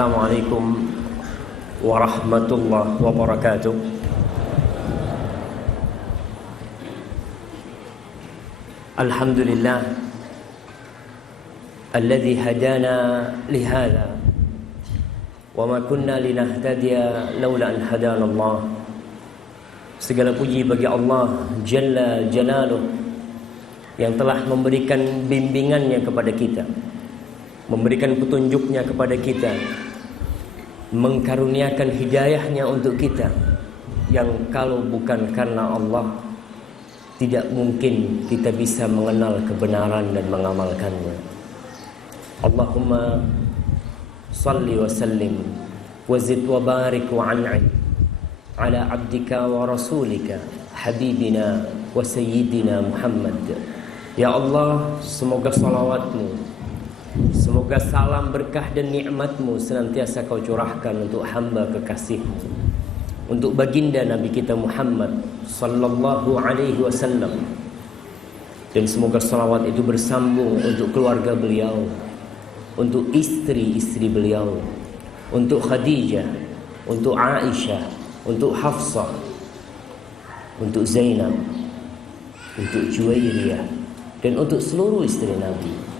Assalamualaikum warahmatullahi wabarakatuh. Alhamdulillah alladzi hadana lihada wa ma kunna linahtadiya laula an hadana Allah. Segala puji bagi Allah Jalla Jalaluh yang telah memberikan bimbingannya kepada kita, memberikan petunjuknya kepada kita, mengkaruniakan hidayahnya untuk kita, yang kalau bukan karena Allah tidak mungkin kita bisa mengenal kebenaran dan mengamalkannya. Allahumma salli wa sallim wa zid wa barik wa an'im ala abdika wa rasulika habibina wa sayyidina Muhammad. Ya Allah, semoga salawatmu, semoga salam berkah dan nikmatmu senantiasa kau curahkan untuk hamba kekasihmu, untuk baginda Nabi kita Muhammad sallallahu alaihi wasallam. Dan semoga salawat itu bersambung untuk keluarga beliau, untuk istri-istri beliau, untuk Khadijah, untuk Aisyah, untuk Hafsah, untuk Zainab, untuk Juwairiyah, dan untuk seluruh istri Nabi.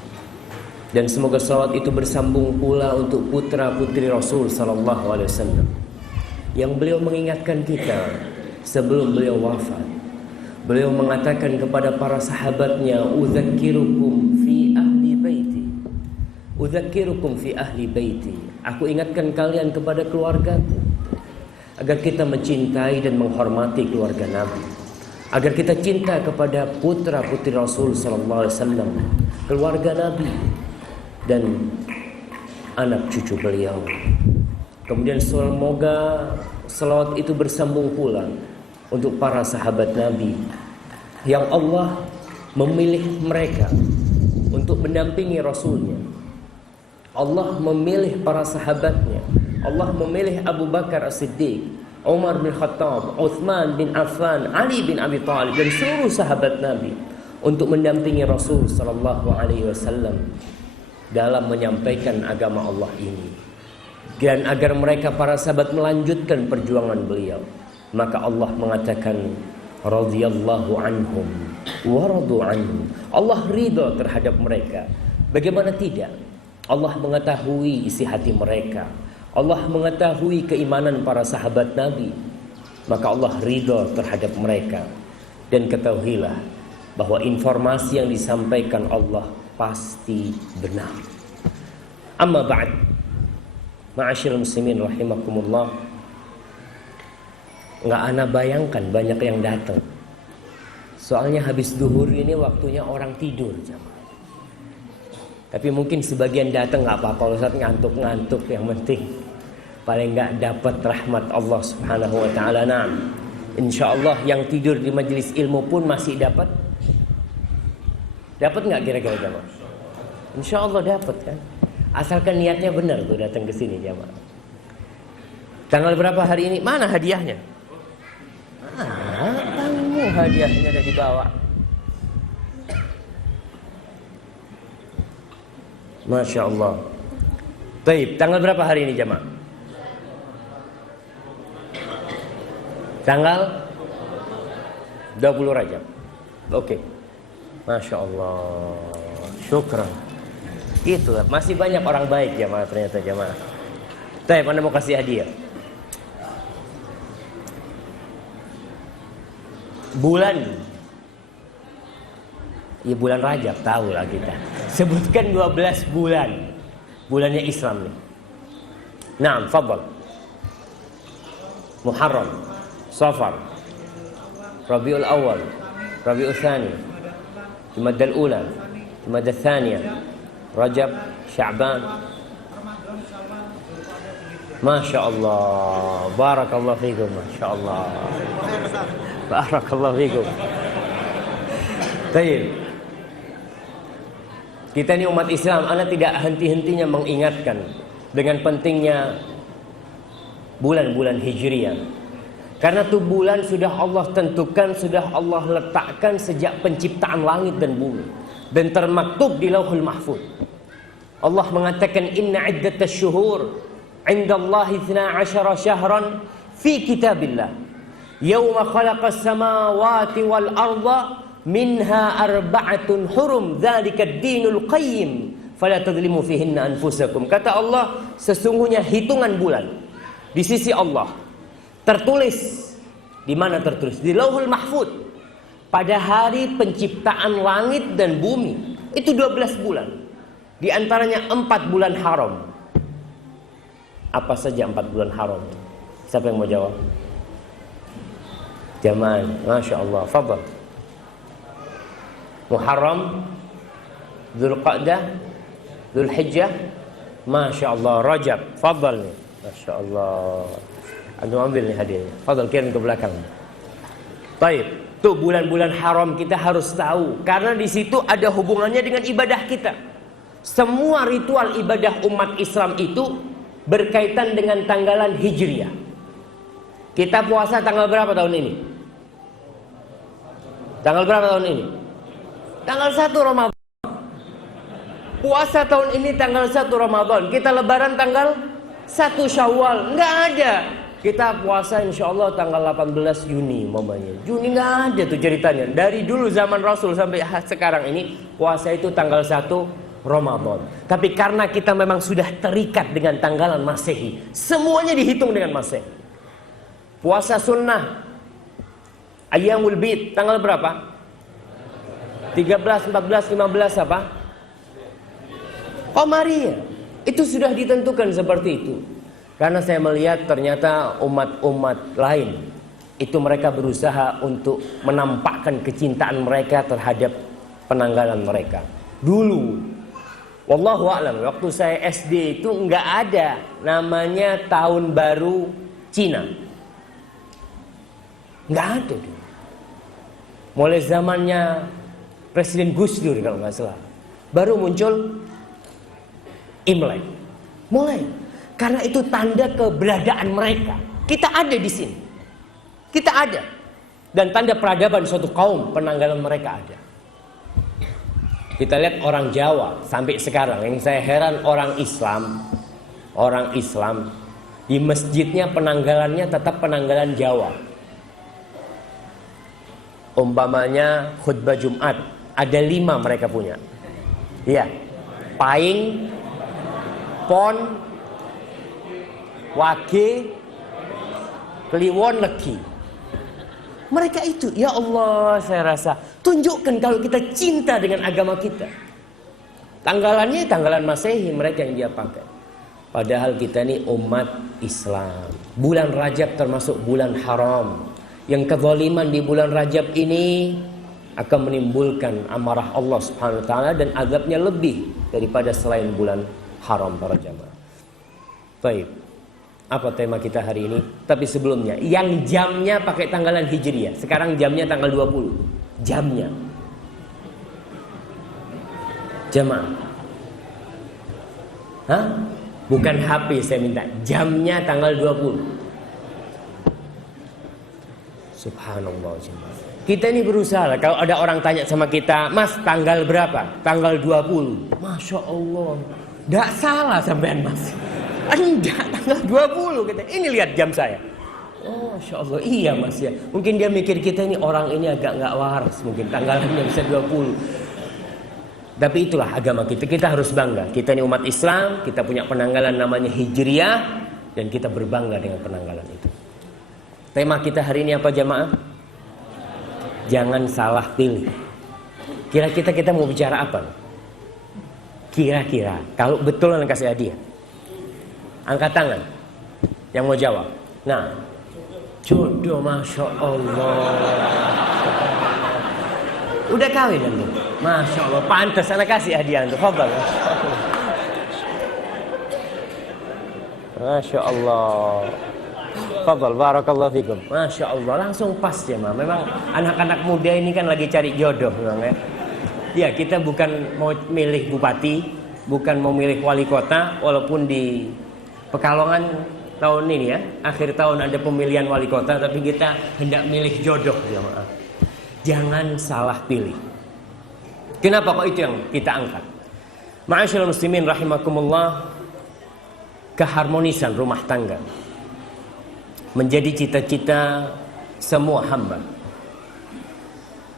Dan semoga salawat itu bersambung pula untuk putra-putri Rasul sallallahu alaihi wasallam, yang beliau mengingatkan kita sebelum beliau wafat. Beliau mengatakan kepada para sahabatnya, "Udzakirukum fi ahli baiti. Udzakirukum fi ahli baiti." Aku ingatkan kalian kepada keluargaku, agar kita mencintai dan menghormati keluarga Nabi, agar kita cinta kepada putra-putri Rasul sallallahu alaihi wasallam, keluarga Nabi dan anak cucu beliau. Kemudian semoga salawat itu bersambung pula untuk para sahabat Nabi yang Allah memilih mereka untuk mendampingi Rasulnya. Allah memilih para sahabatnya. Allah memilih Abu Bakar As-Siddiq, Umar bin Khattab, Uthman bin Affan, Ali bin Abi Thalib, dan seluruh sahabat Nabi untuk mendampingi Rasul sallallahu alaihi wasallam dalam menyampaikan agama Allah ini. Dan agar mereka para sahabat melanjutkan perjuangan beliau, maka Allah mengatakan radhiyallahu anhum wa radu anhu. Allah ridha terhadap mereka. Bagaimana tidak? Allah mengetahui isi hati mereka. Allah mengetahui keimanan para sahabat Nabi, maka Allah ridha terhadap mereka. Dan ketahuilah bahwa informasi yang disampaikan Allah pasti benar. Amma ba'd, ma'asyiral muslimin rahimakumullah. Nggak ana bayangkan banyak yang datang. Soalnya habis duhur ini waktunya orang tidur, jamaah. Tapi mungkin sebagian datang nggak apa-apa, Ustaz, ngantuk-ngantuk, yang penting paling nggak dapat rahmat Allah Subhanahu wa taala. Nah, insyaallah yang tidur di majelis ilmu pun masih dapat nggak kira-kira jamaah? Insyaallah dapat kan? Asalkan niatnya benar tuh datang ke sini jamaah. Tanggal berapa hari ini? Mana hadiahnya? Kamu hadiahnya udah dibawa. Masya Allah. Baik, tanggal berapa hari ini jamaah? Tanggal 20 Rajab. Oke. Masya Allah. Syukran. Itulah, masih banyak orang baik jamaah ternyata jamaah. Baik, Anda mau kasih hadiah. Bulan, ya bulan Rajab, tahu lah kita. Sebutkan 12 bulan. Bulannya Islam nih. Naam, fadhal. Muharram, Safar, Rabiul Awal, Rabiul Tsani, Jumadal Ula, Jumadal Tsaniyah, Rajab, Sya'ban. Masya Allah. Barakallahu fikum. Masya Allah. Barakallahu fikum. Baik. Kita ini umat Islam, ana tidak henti-hentinya mengingatkan dengan pentingnya bulan-bulan Hijriah. Karena itu bulan sudah Allah tentukan, sudah Allah letakkan sejak penciptaan langit dan bumi, dan termaktub di Lauhul Mahfuz. Allah mengatakan inna iddatash syuhur Indallahi 12 syahran fi kitabillah. Yauma khalaqas samawati wal arda minha arba'atun hurum dzalika ad-dinul qayyim fala tadhlimu fihinna anfusakum. Kata Allah, sesungguhnya hitungan bulan di sisi Allah tertulis. Di mana tertulis? Di Lauhul Mahfuz. Pada hari penciptaan langit dan bumi. Itu 12 bulan. Di antaranya 4 bulan haram. Apa saja 4 bulan haram? Siapa yang mau jawab? Jamaah, Masya Allah, fadhal. Muharram, Dzulqa'dah, Dzulhijjah, Masya Allah, Rajab, fadhal nih. Masya Allah. Antum ambil nih hadiahnya. Fadhal, kirim ke belakang. Baik, tuh bulan-bulan haram kita harus tahu karena di situ ada hubungannya dengan ibadah kita. Semua ritual ibadah umat Islam itu berkaitan dengan tanggalan Hijriah. Kita puasa tanggal berapa tahun ini? Tanggal berapa tahun ini? Tanggal 1 Ramadan. Puasa tahun ini tanggal 1 Ramadan. Kita lebaran tanggal 1 Syawal. Enggak ada. Kita puasa insya Allah tanggal 18 Juni mamanya. Juni nggak ada tuh ceritanya. Dari dulu zaman Rasul sampai sekarang ini puasa itu tanggal 1 Ramadan. Tapi karena kita memang sudah terikat dengan tanggalan Masehi, semuanya dihitung dengan Masehi. Puasa sunnah Ayyamul Bid tanggal berapa? 13, 14, 15 apa? Qamariyah. Itu sudah ditentukan seperti itu. Karena saya melihat ternyata umat-umat lain itu mereka berusaha untuk menampakkan kecintaan mereka terhadap penanggalan mereka. Dulu, wallahu a'lam, waktu saya SD itu nggak ada namanya tahun baru Cina. Nggak ada dulu. Mulai zamannya Presiden Gus Dur kalau nggak salah, baru muncul Imlek. Mulai. Karena itu tanda keberadaan mereka. Kita ada di sini. Kita ada. Dan tanda peradaban suatu kaum, penanggalan mereka ada. Kita lihat orang Jawa sampai sekarang. Yang saya heran orang Islam di masjidnya penanggalannya tetap penanggalan Jawa. Umpamanya khutbah Jumat, ada 5 mereka punya. Iya. Paing, Pon, Wage, Kliwon, Legi. Mereka itu, ya Allah, saya rasa tunjukkan kalau kita cinta dengan agama kita. Tanggalannya tanggalan Masehi mereka yang dia pakai. Padahal kita ini umat Islam. Bulan Rajab termasuk bulan haram. Yang kezaliman di bulan Rajab ini akan menimbulkan amarah Allah Subhanahu wa taala dan azabnya lebih daripada selain bulan haram para jamaah. Baik. Apa tema kita hari ini? Tapi sebelumnya, yang jamnya pakai tanggalan Hijriah. Sekarang jamnya tanggal 20. Jamnya. Jamaah. Hah? Bukan HP saya minta. Jamnya tanggal 20. Subhanallah jemaah. Kita ini berusaha. Kalau ada orang tanya sama kita, Mas tanggal berapa? Tanggal 20. Masya Allah. Tidak salah sampean Mas. Enggak, tanggal 20 kita. Ini lihat jam saya. Oh, Masya Allah. Iya Mas ya. Mungkin dia mikir kita ini orang ini agak nggak waras. Mungkin tanggalannya bisa 20. Tapi itulah agama kita. Kita harus bangga. Kita ini umat Islam. Kita punya penanggalan namanya Hijriah. Dan kita berbangga dengan penanggalan itu. Tema kita hari ini apa jamaah? Jangan salah pilih. Kira-kira kita mau bicara apa? Kira-kira. Kalau betul nanti kasih hadiah. Angkat tangan yang mau jawab. Nah, jodoh, Masya Allah. Udah kawin nanti? Masya Allah, pantas anak kasih hadiah untuk Fadal. Masya Allah. Fadal, barakallahu fikum. Masya Allah, langsung pas ya Ma. Memang anak-anak muda ini kan lagi cari jodoh memang ya. Ya, kita bukan mau milih bupati, bukan mau milih wali kota, walaupun di Pekalongan tahun ini ya, akhir tahun ada pemilihan wali kota, tapi kita hendak milih jodoh ya maaf. Jangan salah pilih. Kenapa kok itu yang kita angkat? Ma'asyiral muslimin rahimakumullah. keharmonisan rumah tangga menjadi cita-cita semua hamba.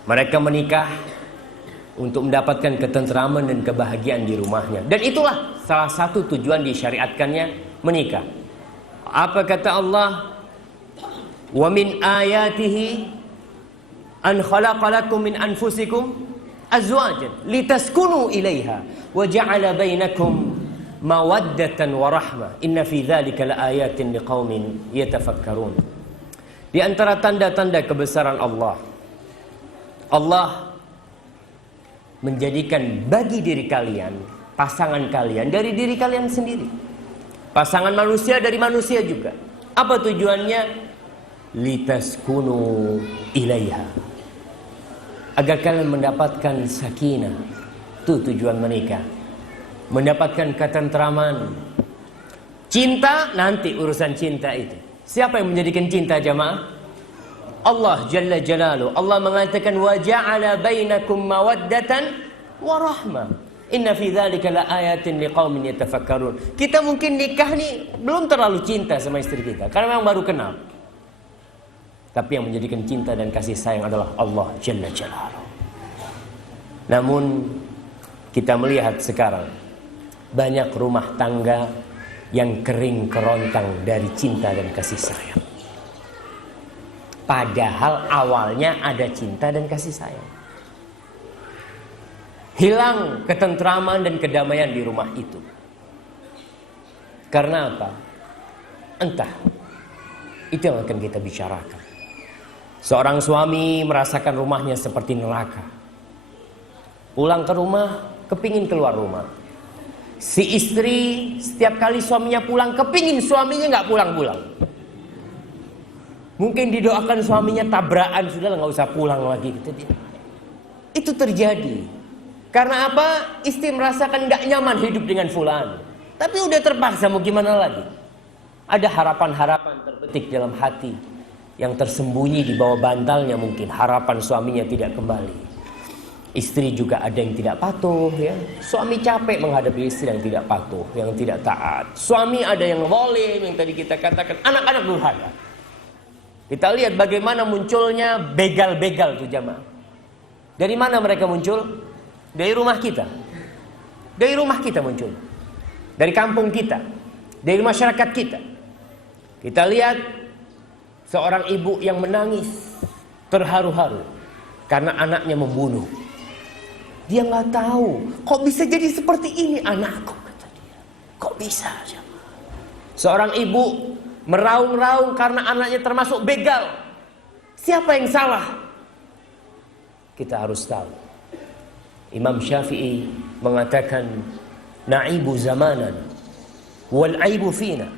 Mereka menikah untuk mendapatkan ketentraman dan kebahagiaan di rumahnya. Dan itulah salah satu tujuan disyariatkannya menikah. Apa kata Allah? Wa min ayatihi an khalaqa lakum min anfusikum azwajan litaskunu ilaiha wa ja'ala bainakum mawaddatan wa rahmah inna fi dzalika laayatin liqaumin yatafakkarun. Di antara tanda-tanda kebesaran Allah, Allah menjadikan bagi diri kalian pasangan kalian dari diri kalian sendiri. Pasangan manusia dari manusia juga. Apa tujuannya? Litaskunu ilaiha, agar kalian mendapatkan sakinah. Itu tujuan menikah. Mendapatkan ketentraman. Cinta, nanti urusan cinta itu. Siapa yang menjadikan cinta, jamaah? Allah Jalla Jalaluhu. Allah mengatakan wa ja'ala bainakum mawaddatan wa rahmah. Inna fi dzalika laayatin liqaumin yatafakkarun. Kita mungkin nikah nih belum terlalu cinta sama istri kita karena memang baru kenal. Tapi yang menjadikan cinta dan kasih sayang adalah Allah Jalla Jalaluhu. Namun kita melihat sekarang banyak rumah tangga yang kering kerontang dari cinta dan kasih sayang. Padahal awalnya ada cinta dan kasih sayang. Hilang ketentraman dan kedamaian di rumah itu. Karena apa? Entah. Itu yang akan kita bicarakan. Seorang suami merasakan rumahnya seperti neraka. Pulang ke rumah, kepingin keluar rumah. Si istri setiap kali suaminya pulang, kepingin suaminya nggak pulang-pulang. Mungkin didoakan suaminya tabrakan, sudah nggak usah pulang lagi. Itu terjadi. Karena apa? Istri merasakan nggak nyaman hidup dengan fulan. Tapi udah terpaksa, mau gimana lagi? Ada harapan-harapan terbetik dalam hati yang tersembunyi di bawah bantalnya, mungkin harapan suaminya tidak kembali. Istri juga ada yang tidak patuh, ya. Suami capek menghadapi istri yang tidak patuh, yang tidak taat. Suami ada yang zalim, yang tadi kita katakan, anak-anak durhaka. Kita lihat bagaimana munculnya begal-begal tuh jamaah. Dari mana mereka muncul? Dari rumah kita. Dari rumah kita muncul. Dari kampung kita. Dari masyarakat kita. Kita lihat seorang ibu yang menangis terharu-haru karena anaknya membunuh. Dia nggak tahu, kok bisa jadi seperti ini anakku, kata dia. Kok bisa? Seorang ibu meraung-raung karena anaknya termasuk begal. Siapa yang salah? Kita harus tahu. Imam Syafi'i mengatakan, na'ibu zamanan wal aibu fina,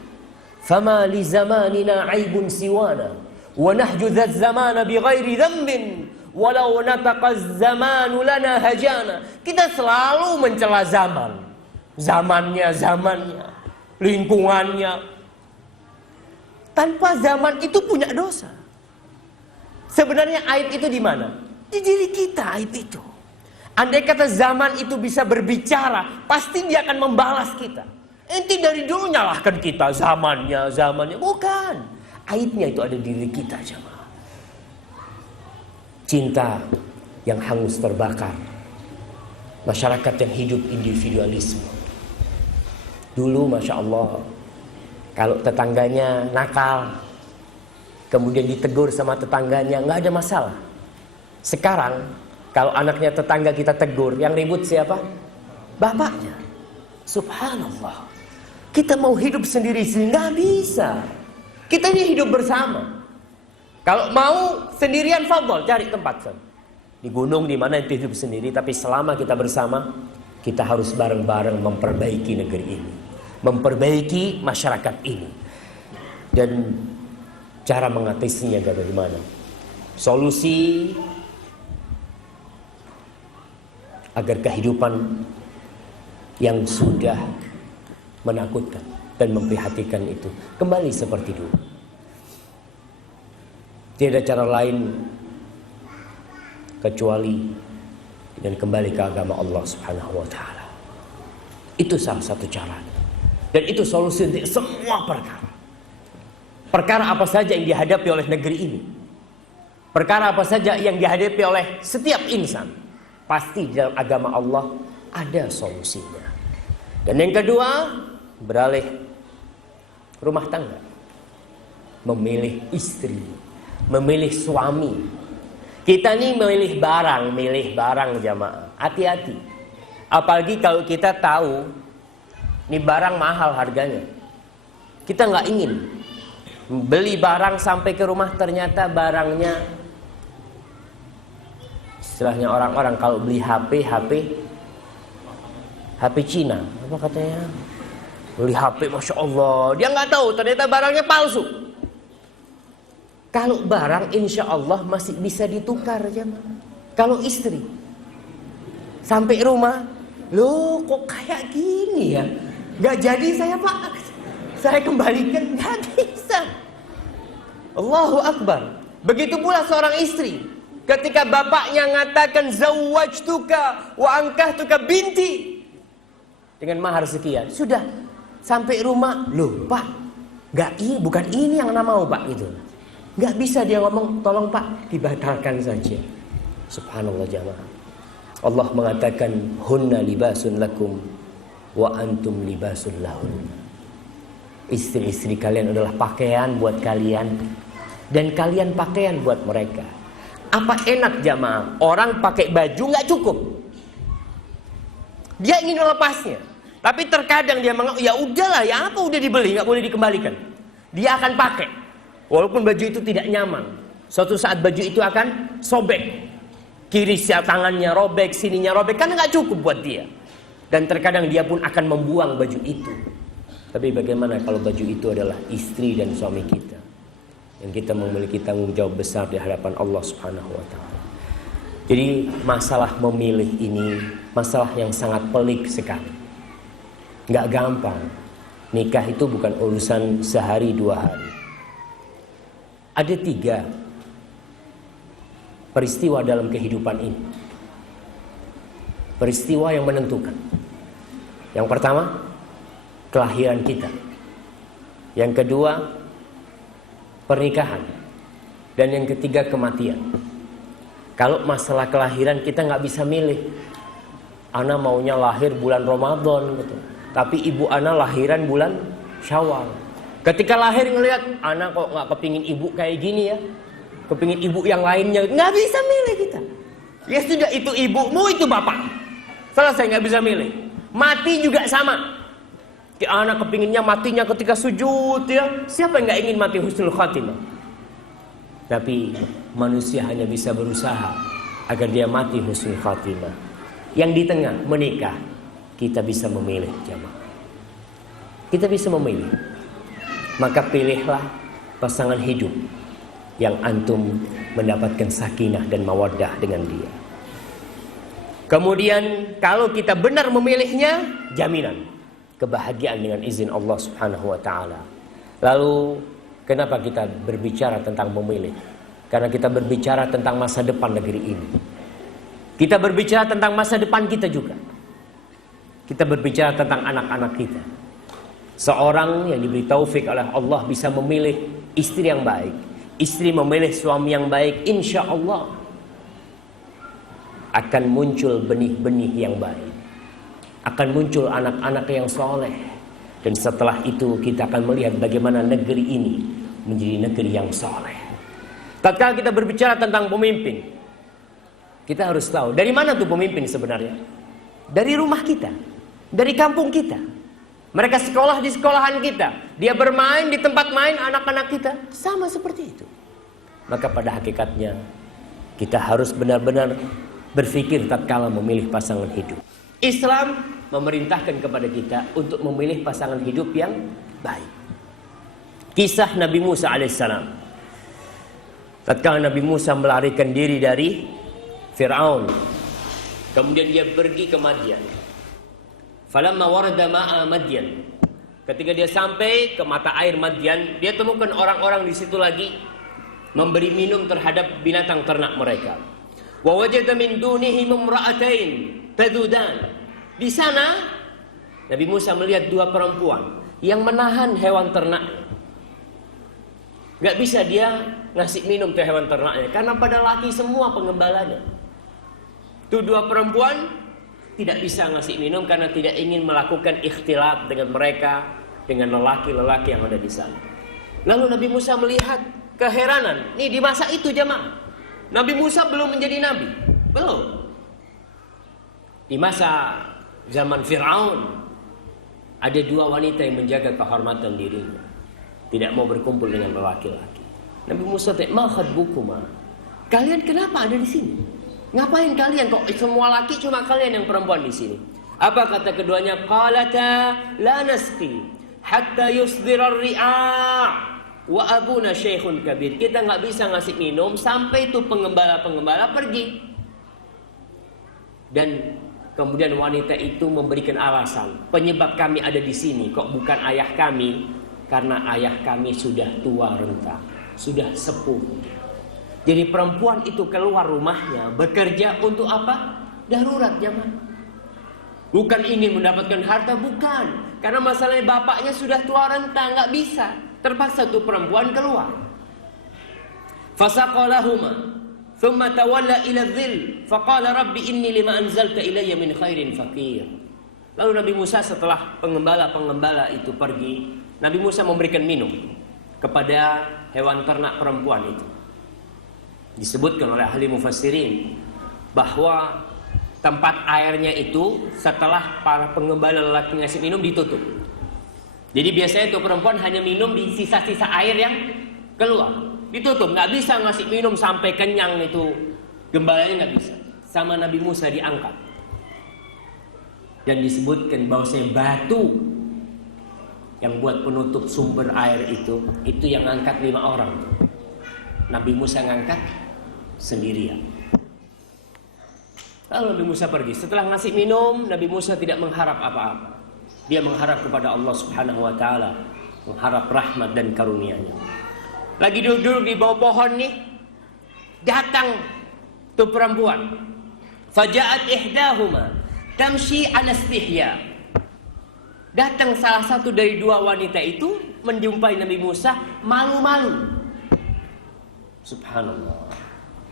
fama li zamanina aibun siwana, wa nahju dzat zamana bi ghairi dhanbin, walau nataqa zamanu lana hajana. Kita selalu mencela zaman, zamannya, lingkungannya, tanpa zaman itu punya dosa. Sebenarnya aib itu di mana? Di diri kita aib itu. Andai kata zaman itu bisa berbicara, pasti dia akan membalas kita. Enti dari dulu nyalahkan kita, zamannya. Bukan. Aibnya itu ada di diri kita, jemaah. Cinta yang hangus terbakar. Masyarakat yang hidup individualisme. Dulu Masya Allah, kalau tetangganya nakal, kemudian ditegur sama tetangganya, nggak ada masalah. Sekarang, kalau anaknya tetangga kita tegur, yang ribut siapa? Bapaknya. Subhanallah. Kita mau hidup sendiri-sendiri, nggak bisa. Kita ini hidup bersama. Kalau mau sendirian, fadhol, cari tempat. Di gunung, di mana itu hidup sendiri. Tapi selama kita bersama, kita harus bareng-bareng memperbaiki negeri ini. Memperbaiki masyarakat ini. Dan cara mengatasinya bagaimana? Solusi agar kehidupan yang sudah menakutkan dan memprihatinkan itu kembali seperti dulu. Tidak ada cara lain kecuali dan kembali ke agama Allah Subhanahu wa taala. Itu salah satu cara. Dan itu solusi untuk semua perkara. Perkara apa saja yang dihadapi oleh negeri ini, perkara apa saja yang dihadapi oleh setiap insan, pasti di dalam agama Allah ada solusinya. Dan yang kedua, beralih rumah tangga, memilih istri, memilih suami. Kita nih milih barang jamaah. Hati-hati. Apalagi kalau kita tahu ini barang mahal harganya. Kita nggak ingin beli barang sampai ke rumah ternyata barangnya, istilahnya orang-orang kalau beli HP Cina, apa katanya? Beli HP, masya Allah, dia nggak tahu ternyata barangnya palsu. Kalau barang insya Allah masih bisa ditukar jemaah. Kalau istri sampai rumah, loh kok kayak gini ya? Nggak jadi saya pak, saya kembalikan, nggak bisa. Allahu Akbar. Begitu pula seorang istri, ketika bapaknya mengatakan zawwajtuka wa ankahtuka binti dengan mahar sekian, sudah sampai rumah, loh pak, bukan ini yang ana mau pak, gitu. Nggak bisa dia ngomong, tolong pak dibatalkan saja. Subhanallah jamaah. Allah mengatakan hunna libasun lakum wa antum libasun lahun. Istri-istri kalian adalah pakaian buat kalian dan kalian pakaian buat mereka. Apa enak jamaah, orang pakai baju nggak cukup, dia ingin melepasnya, tapi terkadang dia menganggap ya udahlah, ya apa udah dibeli nggak boleh dikembalikan. Dia akan pakai walaupun baju itu tidak nyaman. Suatu saat baju itu akan sobek, kiri tangannya robek, sininya robek, karena nggak cukup buat dia. Dan terkadang dia pun akan membuang baju itu. Tapi bagaimana kalau baju itu adalah istri dan suami kita, yang kita memiliki tanggung jawab besar di hadapan Allah Subhanahu wa taala. Jadi masalah memilih ini masalah yang sangat pelik sekali. Nggak gampang. Nikah itu bukan urusan sehari dua hari. Ada 3 peristiwa dalam kehidupan ini, peristiwa yang menentukan. Yang pertama, kelahiran kita. Yang kedua, pernikahan. Dan yang ketiga, kematian. Kalau masalah kelahiran kita nggak bisa milih. Ana maunya lahir bulan Ramadan gitu, tapi ibu ana lahiran bulan Syawal. Ketika lahir ngelihat, ana kok nggak kepingin ibu kayak gini ya, kepingin ibu yang lainnya. Nggak bisa milih kita. Ya sudah, itu ibumu, itu bapak. Selesai, nggak bisa milih. Mati juga sama. Anak kepinginnya matinya ketika sujud ya. Siapa yang nggak ingin mati husnul khatimah? Tapi manusia hanya bisa berusaha agar dia mati husnul khatimah. Yang di tengah menikah, kita bisa memilih jamaah. Kita bisa memilih. Maka pilihlah pasangan hidup yang antum mendapatkan sakinah dan mawaddah dengan dia. Kemudian kalau kita benar memilihnya, jaminan kebahagiaan dengan izin Allah Subhanahu wa taala. Lalu kenapa kita berbicara tentang memilih? Karena kita berbicara tentang masa depan negeri ini. Kita berbicara tentang masa depan kita juga. Kita berbicara tentang anak-anak kita. Seorang yang diberi taufik oleh Allah bisa memilih istri yang baik, istri memilih suami yang baik, insya Allah akan muncul benih-benih yang baik, akan muncul anak-anak yang soleh. Dan setelah itu kita akan melihat bagaimana negeri ini menjadi negeri yang soleh. Tatkala kita berbicara tentang pemimpin, kita harus tahu dari mana tuh pemimpin sebenarnya. Dari rumah kita, dari kampung kita. Mereka sekolah di sekolahan kita, dia bermain di tempat main anak-anak kita, sama seperti itu. Maka pada hakikatnya kita harus benar-benar berpikir tatkala memilih pasangan hidup. Islam memerintahkan kepada kita untuk memilih pasangan hidup yang baik. Kisah Nabi Musa alaihissalam. Tatkala Nabi Musa melarikan diri dari Fir'aun, kemudian dia pergi ke Madian. Falamma warada ma'a Madian. Ketika dia sampai ke mata air Madian, dia temukan orang-orang di situ lagi memberi minum terhadap binatang ternak mereka. Wa wajada min dunihim imra'atain tadudan. Di sana Nabi Musa melihat 2 perempuan yang menahan hewan ternak. Gak bisa dia ngasih minum ke hewan ternaknya, karena pada laki semua pengembalanya. Itu dua perempuan tidak bisa ngasih minum karena tidak ingin melakukan ikhtilat dengan mereka, dengan lelaki-lelaki yang ada di sana. Lalu Nabi Musa melihat keheranan. Nih di masa itu jemaah, Nabi Musa belum menjadi nabi, belum. Di masa zaman Fir'aun ada dua wanita yang menjaga kehormatan dirinya, tidak mau berkumpul dengan lelaki-laki. Nabi Musa tanya, "Ma khatbukuma?" Kalian kenapa ada di sini? Ngapain kalian kok semua laki, cuma kalian yang perempuan di sini? Apa kata keduanya? Qalata la nasqi hatta yusdira ar-ri'a wa abuna syekhun kabir. Kita nggak bisa ngasih minum sampai itu penggembala-penggembala pergi. Dan kemudian wanita itu memberikan alasan, penyebab kami ada di sini kok bukan ayah kami, karena ayah kami sudah tua renta, sudah sepuh. Jadi perempuan itu keluar rumahnya bekerja untuk apa? Darurat jemaah. Bukan ingin mendapatkan harta, bukan. Karena masalahnya bapaknya sudah tua renta, nggak bisa. Terpaksa tuh perempuan keluar. Fasaqalahuma thumma tawalla ila dhil faqala rabbi inni lima anzalta ilayya min khairin faqir. Lalu Nabi Musa setelah penggembala-penggembala itu pergi, Nabi Musa memberikan minum kepada hewan ternak perempuan itu. Disebutkan oleh ahli mufassirin bahwa tempat airnya itu setelah para penggembala lelaki ngasih minum ditutup. Jadi biasanya itu perempuan hanya minum di sisa-sisa air yang keluar. Ditutup, nggak bisa ngasih minum sampai kenyang itu. Gembalanya nggak bisa. Sama Nabi Musa diangkat. Dan disebutkan bahwasanya batu yang buat penutup sumber air itu yang angkat 5 orang. Nabi Musa ngangkat sendirian. Lalu Nabi Musa pergi. Setelah ngasih minum, Nabi Musa tidak mengharap apa-apa. Dia mengharap kepada Allah Subhanahu wa taala, mengharap rahmat dan karunia-Nya. Lagi duduk di bawah pohon nih, datang tuh perempuan. Faja'at ihdahuma tamshi 'ala istihya. Datang salah satu dari dua wanita itu menjumpai Nabi Musa malu-malu. Subhanallah.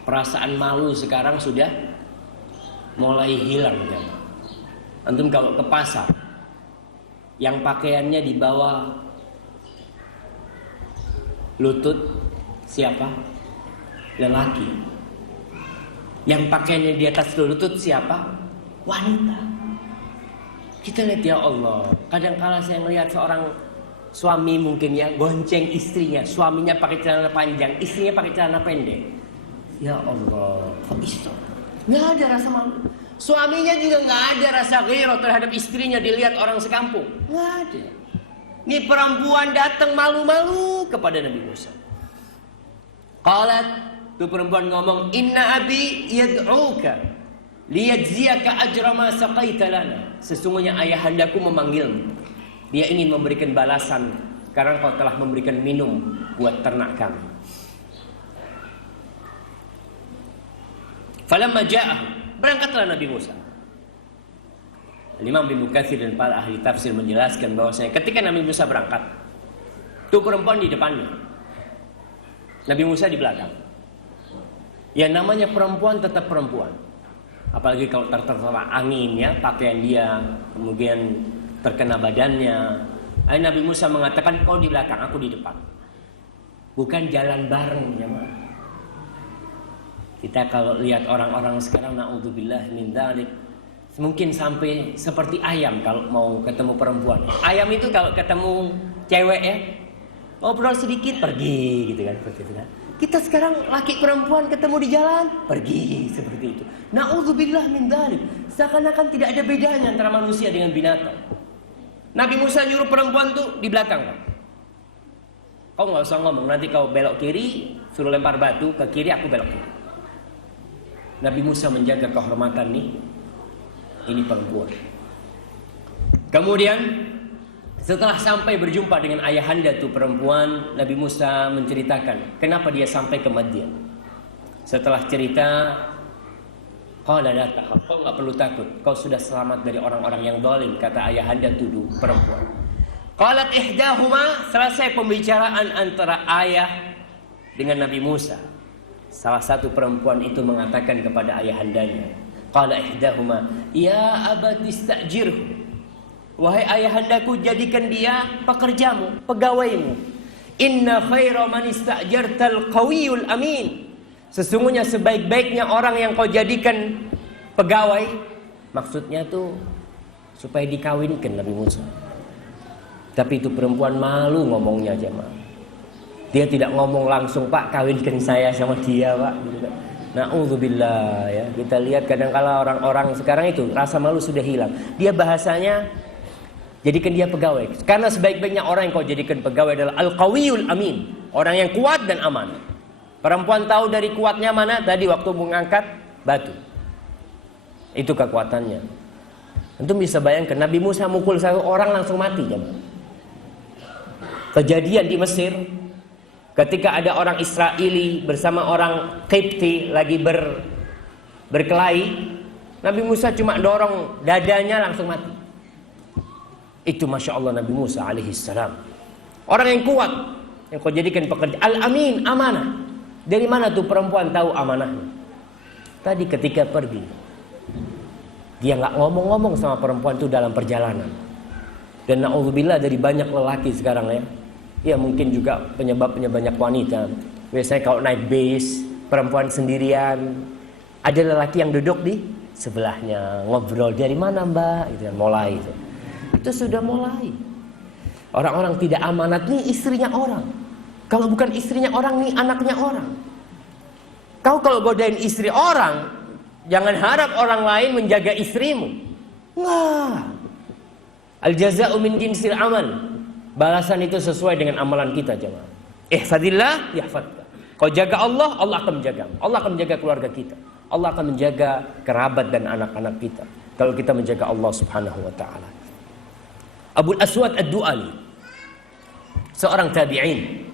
Perasaan malu sekarang sudah mulai hilang kan. Antum kalau ke pasar yang pakaiannya di bawah lutut siapa? Lelaki. Yang pakaiannya di atas lutut siapa? Wanita. Kita lihat ya Allah, kadang-kala saya melihat seorang suami mungkin ya gonceng istrinya, suaminya pakai celana panjang, istrinya pakai celana pendek. Ya Allah, kok bisa? Nggak ada rasa malu. Suaminya juga nggak ada rasa ghirah terhadap istrinya dilihat orang sekampung. Nggak ada. Ini perempuan datang malu-malu kepada Nabi Musa. Qalat, tuh perempuan ngomong, "Inna abi yad'uka liyajziyaka ajra ma saqaita lana." Sesungguhnya ayahandaku memanggilmu. Dia ingin memberikan balasan karena kau telah memberikan minum buat ternak kami. Falamma ja'ahu, berangkatlah Nabi Musa. Imam Ibnu Katsir dan para ahli tafsir menjelaskan bahwasanya ketika Nabi Musa berangkat, tuh perempuan di depannya, Nabi Musa di belakang. Ya namanya perempuan tetap perempuan. Apalagi kalau terterpa angin ya, pakaian dia, kemudian terkena badannya. Nabi Musa mengatakan, kau di belakang, aku di depan. Bukan jalan bareng ya. Kita kalau lihat orang-orang sekarang, na'udzubillah min dzalik, mungkin sampai seperti ayam kalau mau ketemu perempuan. Ayam itu kalau ketemu cewek ya, ngobrol sedikit pergi gitu kan, seperti itu kan. Kita sekarang laki perempuan ketemu di jalan pergi seperti itu. Na'udzubillah min dzalik. Seakan-akan tidak ada bedanya antara manusia dengan binatang. Nabi Musa nyuruh perempuan tuh di belakang. Kau nggak usah ngomong, nanti kau belok kiri, suruh lempar batu ke kiri, aku belok kiri. Nabi Musa menjaga kehormatan nih. Ini perempuan. Kemudian setelah sampai berjumpa dengan ayahanda tuh perempuan, Nabi Musa menceritakan kenapa dia sampai ke Madian. Setelah cerita, qala la takhaf, kau enggak perlu takut, kau sudah selamat dari orang-orang yang zalim, kata ayahanda tuduh perempuan. Qalat ihdahuma, selesai pembicaraan antara ayah dengan Nabi Musa. Salah satu perempuan itu mengatakan kepada ayahandanya, qala ihdahuma, ya abati istajirhu. Wahai ayahandaku, jadikan dia pekerjamu, pegawaimu. Inna khaira man istajartal qawiyul amin. Sesungguhnya sebaik-baiknya orang yang kau jadikan pegawai, maksudnya tuh supaya dikawinkan Nabi Musa. Tapi itu perempuan malu ngomongnya jemaah. Dia tidak ngomong langsung, Pak kawinkan saya sama dia Pak. Na'udzubillah ya. Kita lihat kadang-kala orang-orang sekarang itu rasa malu sudah hilang. Dia bahasanya jadikan dia pegawai. Karena sebaik-baiknya orang yang kau jadikan pegawai adalah al-qawiyul amin. Orang yang kuat dan aman. Perempuan tahu dari kuatnya mana? Tadi waktu mengangkat batu. Itu kekuatannya. Antum bisa bayangkan Nabi Musa mukul satu orang langsung mati jemaah. Kejadian di Mesir ketika ada orang Israeli bersama orang Qibti lagi berkelahi, Nabi Musa cuma dorong dadanya langsung mati. Itu Masya Allah Nabi Musa alaihissalam. Orang yang kuat, yang kau jadikan pekerja. Al-amin, amanah. Dari mana tuh perempuan tahu amanahnya? Tadi ketika pergi, dia nggak ngomong-ngomong sama perempuan itu dalam perjalanan. Dan na'udzubillah dari banyak lelaki sekarang ya. Ya mungkin juga penyebabnya banyak wanita. Biasanya kalau naik bis, perempuan sendirian, ada lelaki yang duduk di sebelahnya, ngobrol, dari mana mbak? Itu mulai itu. Itu sudah mulai. Orang-orang tidak amanat, nih istrinya orang. Kalau bukan istrinya orang, nih anaknya orang. Kau kalau godain istri orang, jangan harap orang lain menjaga istrimu. Nggak. Al-jaza'u min jinsil amal. Balasan itu sesuai dengan amalan kita jemaah. Ihfadillah yahfadka. Kau jaga Allah, Allah akan menjaga. Allah akan menjaga keluarga kita. Allah akan menjaga kerabat dan anak-anak kita. Kalau kita menjaga Allah subhanahu wa ta'ala. Abul Aswad Ad-Du'ali, seorang tabi'in,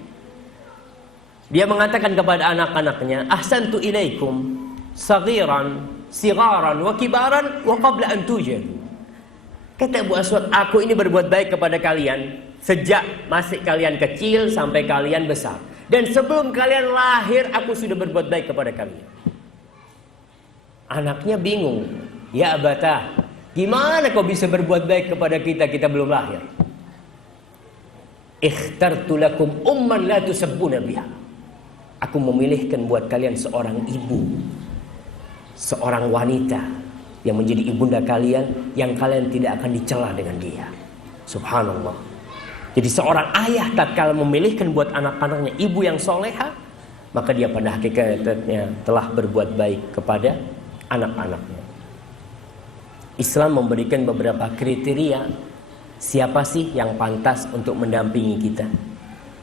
dia mengatakan kepada anak-anaknya, ahsantu ilaikum saghiran, sigaran, wa kibaran, wa qabla an tujadu. Kata Abu Aswad, aku ini berbuat baik kepada kalian sejak masih kalian kecil sampai kalian besar. Dan sebelum kalian lahir, aku sudah berbuat baik kepada kalian. Anaknya bingung. Ya abata, gimana kau bisa berbuat baik kepada kita, kita belum lahir? Ikhtartu lakum umman la tusabbuna biha. Aku memilihkan buat kalian seorang ibu, seorang wanita yang menjadi ibunda kalian, yang kalian tidak akan dicela dengan dia. Subhanallah. Jadi seorang ayah tatkala memilihkan buat anak-anaknya ibu yang soleha, maka dia pada hakikatnya telah berbuat baik kepada anak-anaknya. Islam memberikan beberapa kriteria siapa sih yang pantas untuk mendampingi kita.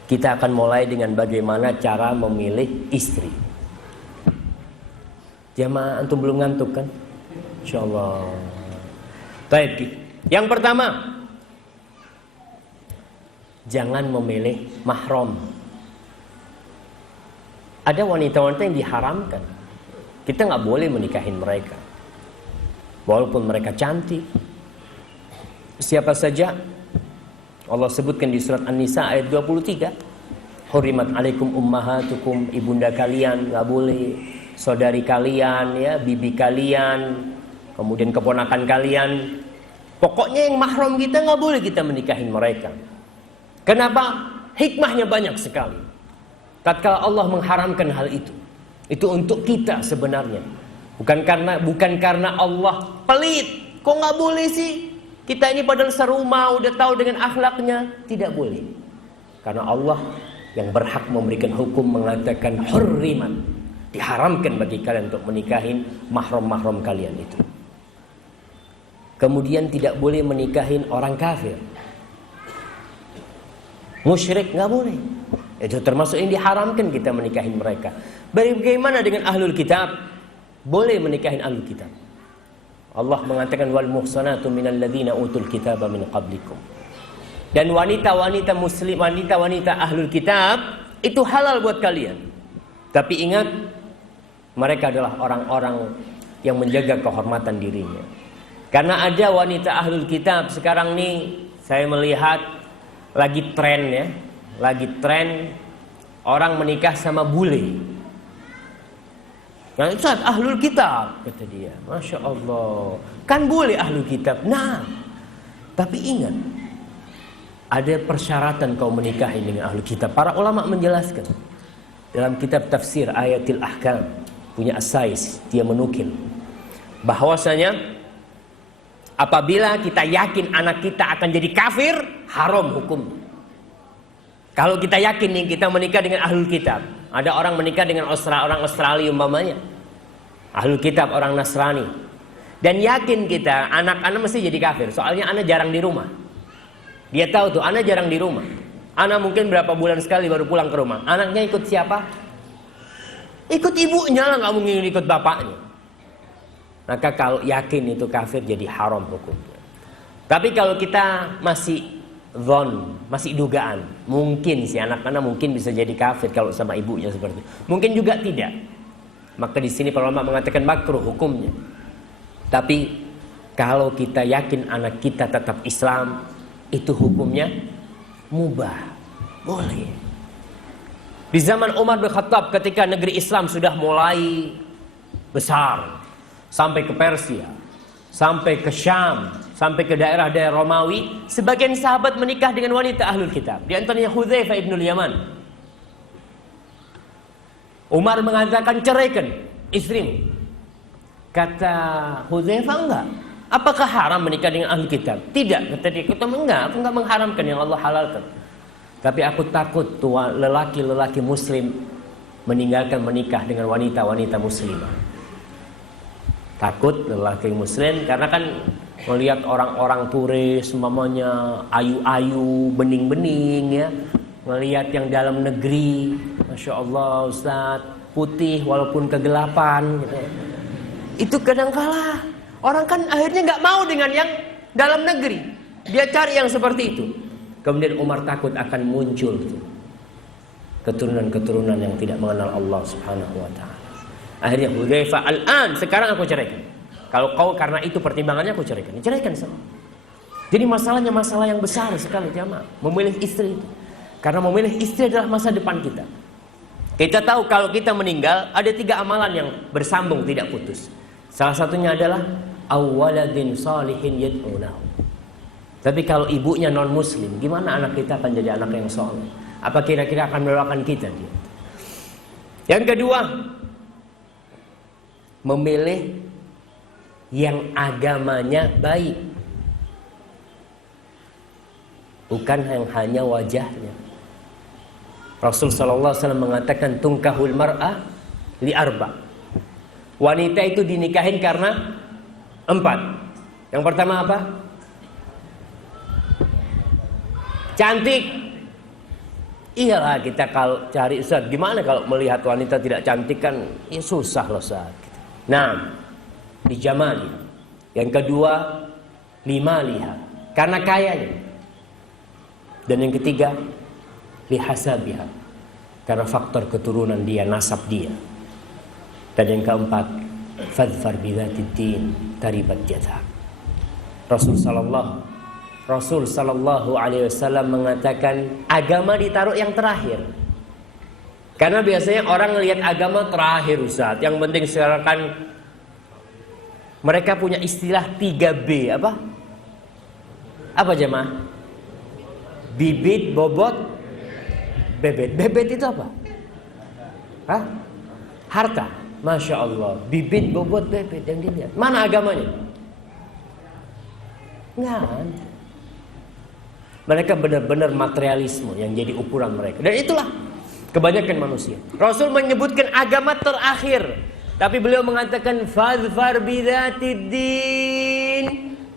Kita akan mulai dengan bagaimana cara memilih istri. Jamaah antum belum ngantuk kan? Insyaallah. Baik. Yang pertama, jangan memilih mahram. Ada wanita-wanita yang diharamkan. Kita nggak boleh menikahin mereka, walaupun mereka cantik. Siapa saja? Allah sebutkan di surat An-Nisa ayat 23. Hurimat alaikum ummahatukum, ibunda kalian nggak boleh, saudari kalian, ya, bibi kalian, kemudian keponakan kalian. Pokoknya yang mahram kita nggak boleh kita menikahin mereka. Kenapa? Hikmahnya banyak sekali. Tatkala Allah mengharamkan hal itu untuk kita sebenarnya. Bukan karena Allah pelit. Kok nggak boleh sih? Kita ini padahal serumah, udah tahu dengan akhlaknya. Tidak boleh. Karena Allah yang berhak memberikan hukum mengatakan hurriman. Diharamkan bagi kalian untuk menikahin mahram-mahram kalian itu. Kemudian tidak boleh menikahin orang kafir. Musyrik nggak boleh. Itu termasuk yang diharamkan kita menikahin mereka. Bagaimana dengan ahlul kitab? Boleh menikahin ahlul kitab. Allah mengatakan wal muhsanatu minal ladzina utul kitaba min qablikum. Dan wanita-wanita muslim, wanita-wanita ahlul kitab itu halal buat kalian. Tapi ingat, mereka adalah orang-orang yang menjaga kehormatan dirinya. Karena ada wanita ahlul kitab sekarang nih, saya melihat lagi tren ya, lagi tren orang menikah sama bule. Yang Ustaz, ahlul kitab, kata dia. Masya Allah, kan bule ahlul kitab. Nah, tapi ingat, ada persyaratan kau menikahi dengan ahlul kitab. Para ulama menjelaskan dalam kitab tafsir Ayatil Ahkam, punya As-Sais, dia menukil bahwasanya apabila kita yakin anak kita akan jadi kafir, haram hukum. Kalau kita yakin nih kita menikah dengan ahlul kitab, ada orang menikah dengan orang Australia umpamanya, ahlul kitab orang Nasrani, dan yakin kita anak-anak mesti jadi kafir. Soalnya anak jarang di rumah. Dia tahu tuh anak jarang di rumah. Anak mungkin berapa bulan sekali baru pulang ke rumah. Anaknya ikut siapa? Ikut ibunya lah, nggak mungkin ikut bapaknya. Maka kalau yakin itu kafir, jadi haram hukumnya. Tapi kalau kita masih zon, masih dugaan, mungkin si anak-anak mungkin bisa jadi kafir kalau sama ibunya seperti itu. Mungkin juga tidak. Maka di sini para ulama mengatakan makruh hukumnya. Tapi kalau kita yakin anak kita tetap Islam, itu hukumnya mubah, boleh. Di zaman Umar bin Khattab ketika negeri Islam sudah mulai besar, sampai ke Persia, sampai ke Syam, sampai ke daerah-daerah Romawi, sebagian sahabat menikah dengan wanita ahlul kitab. Di antaranya Hudzaifah ibnul Yaman. Umar mengatakan, ceraikan istrimu. Kata Hudzaifah, enggak. Apakah haram menikah dengan ahlul kitab? Tidak. Kata dia, enggak, aku enggak mengharamkan yang Allah halalkan. Tapi aku takut tua lelaki-lelaki muslim meninggalkan menikah dengan wanita-wanita muslimah. Takut lelaki muslim karena kan melihat orang-orang turis mamanya ayu-ayu, bening-bening ya, melihat yang dalam negeri, Masya Allah Ustaz, putih walaupun kegelapan gitu. Itu kadang-kala orang kan akhirnya nggak mau dengan yang dalam negeri, dia cari yang seperti itu. Kemudian Umar takut akan muncul keturunan-keturunan yang tidak mengenal Allah Subhanahu wa ta'ala. Akhirnya Hudzaifah, al-an, sekarang aku ceraikan. Kalau kau karena itu pertimbangannya aku ceraikan. Ceraikan sama. Jadi masalahnya masalah yang besar sekali jamaah. Memilih istri itu. Karena memilih istri adalah masa depan kita. Kita tahu kalau kita meninggal ada 3 amalan yang bersambung tidak putus. Salah satunya adalah awwaladin salihin yad'unahu. Tapi kalau ibunya non muslim, gimana anak kita akan jadi anak yang soleh? Apa kira-kira akan mendoakan kita dia? Yang kedua, memilih yang agamanya baik, bukan yang hanya wajahnya. Rasul sallallahu alaihi wasallam mengatakan tungkahul mar'ah li arba. Wanita itu dinikahin karena 4. Yang pertama apa? Cantik. Iyalah kita kalau cari Ustaz, gimana kalau melihat wanita tidak cantik kan ya susah loh Ustaz. Nah, dijamali. Yang kedua, limaliha, karena kayanya. Dan yang ketiga, lihasabiha, karena faktor keturunan dia, nasab dia. Dan yang keempat, fadfar bidzatid din taribat yadak. Rasul sallallahu alaihi wasallam mengatakan agama ditaruh yang terakhir. Karena biasanya orang ngelihat agama terakhir Ustaz. Yang penting sekarang kan mereka punya istilah 3B apa? Apa jemaah? Bibit, bobot, bebet. Bebet itu apa? Hah? Harta. Masya Allah. Bibit, bobot, bebet yang dilihat. Mana agamanya? Nggak ada. Mereka benar-benar materialisme yang jadi ukuran mereka. Dan itulah kebanyakan manusia. Rasul menyebutkan agama terakhir, tapi beliau mengatakan fadfar bidzatid din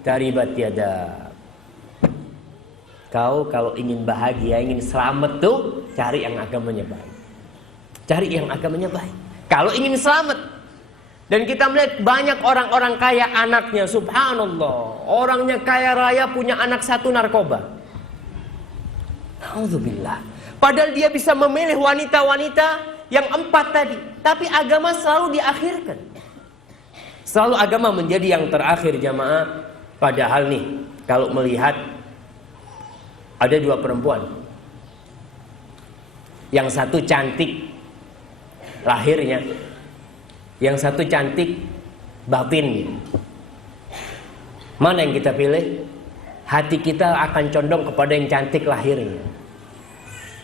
taribat yadak. Kau kalau ingin bahagia, ingin selamat tuh cari yang agamanya baik. Cari yang agamanya baik. Kalau ingin selamat. Dan kita melihat banyak orang-orang kaya anaknya, subhanallah, orangnya kaya raya punya anak 1 narkoba. Alhamdulillah. Padahal dia bisa memilih wanita-wanita yang 4 tadi, tapi agama selalu diakhirkan. Selalu agama menjadi yang terakhir jamaah. Padahal nih, kalau melihat Ada dua perempuan. Yang satu cantik lahirnya, yang satu cantik batinnya. Mana yang kita pilih? Hati kita akan condong kepada yang cantik lahirnya.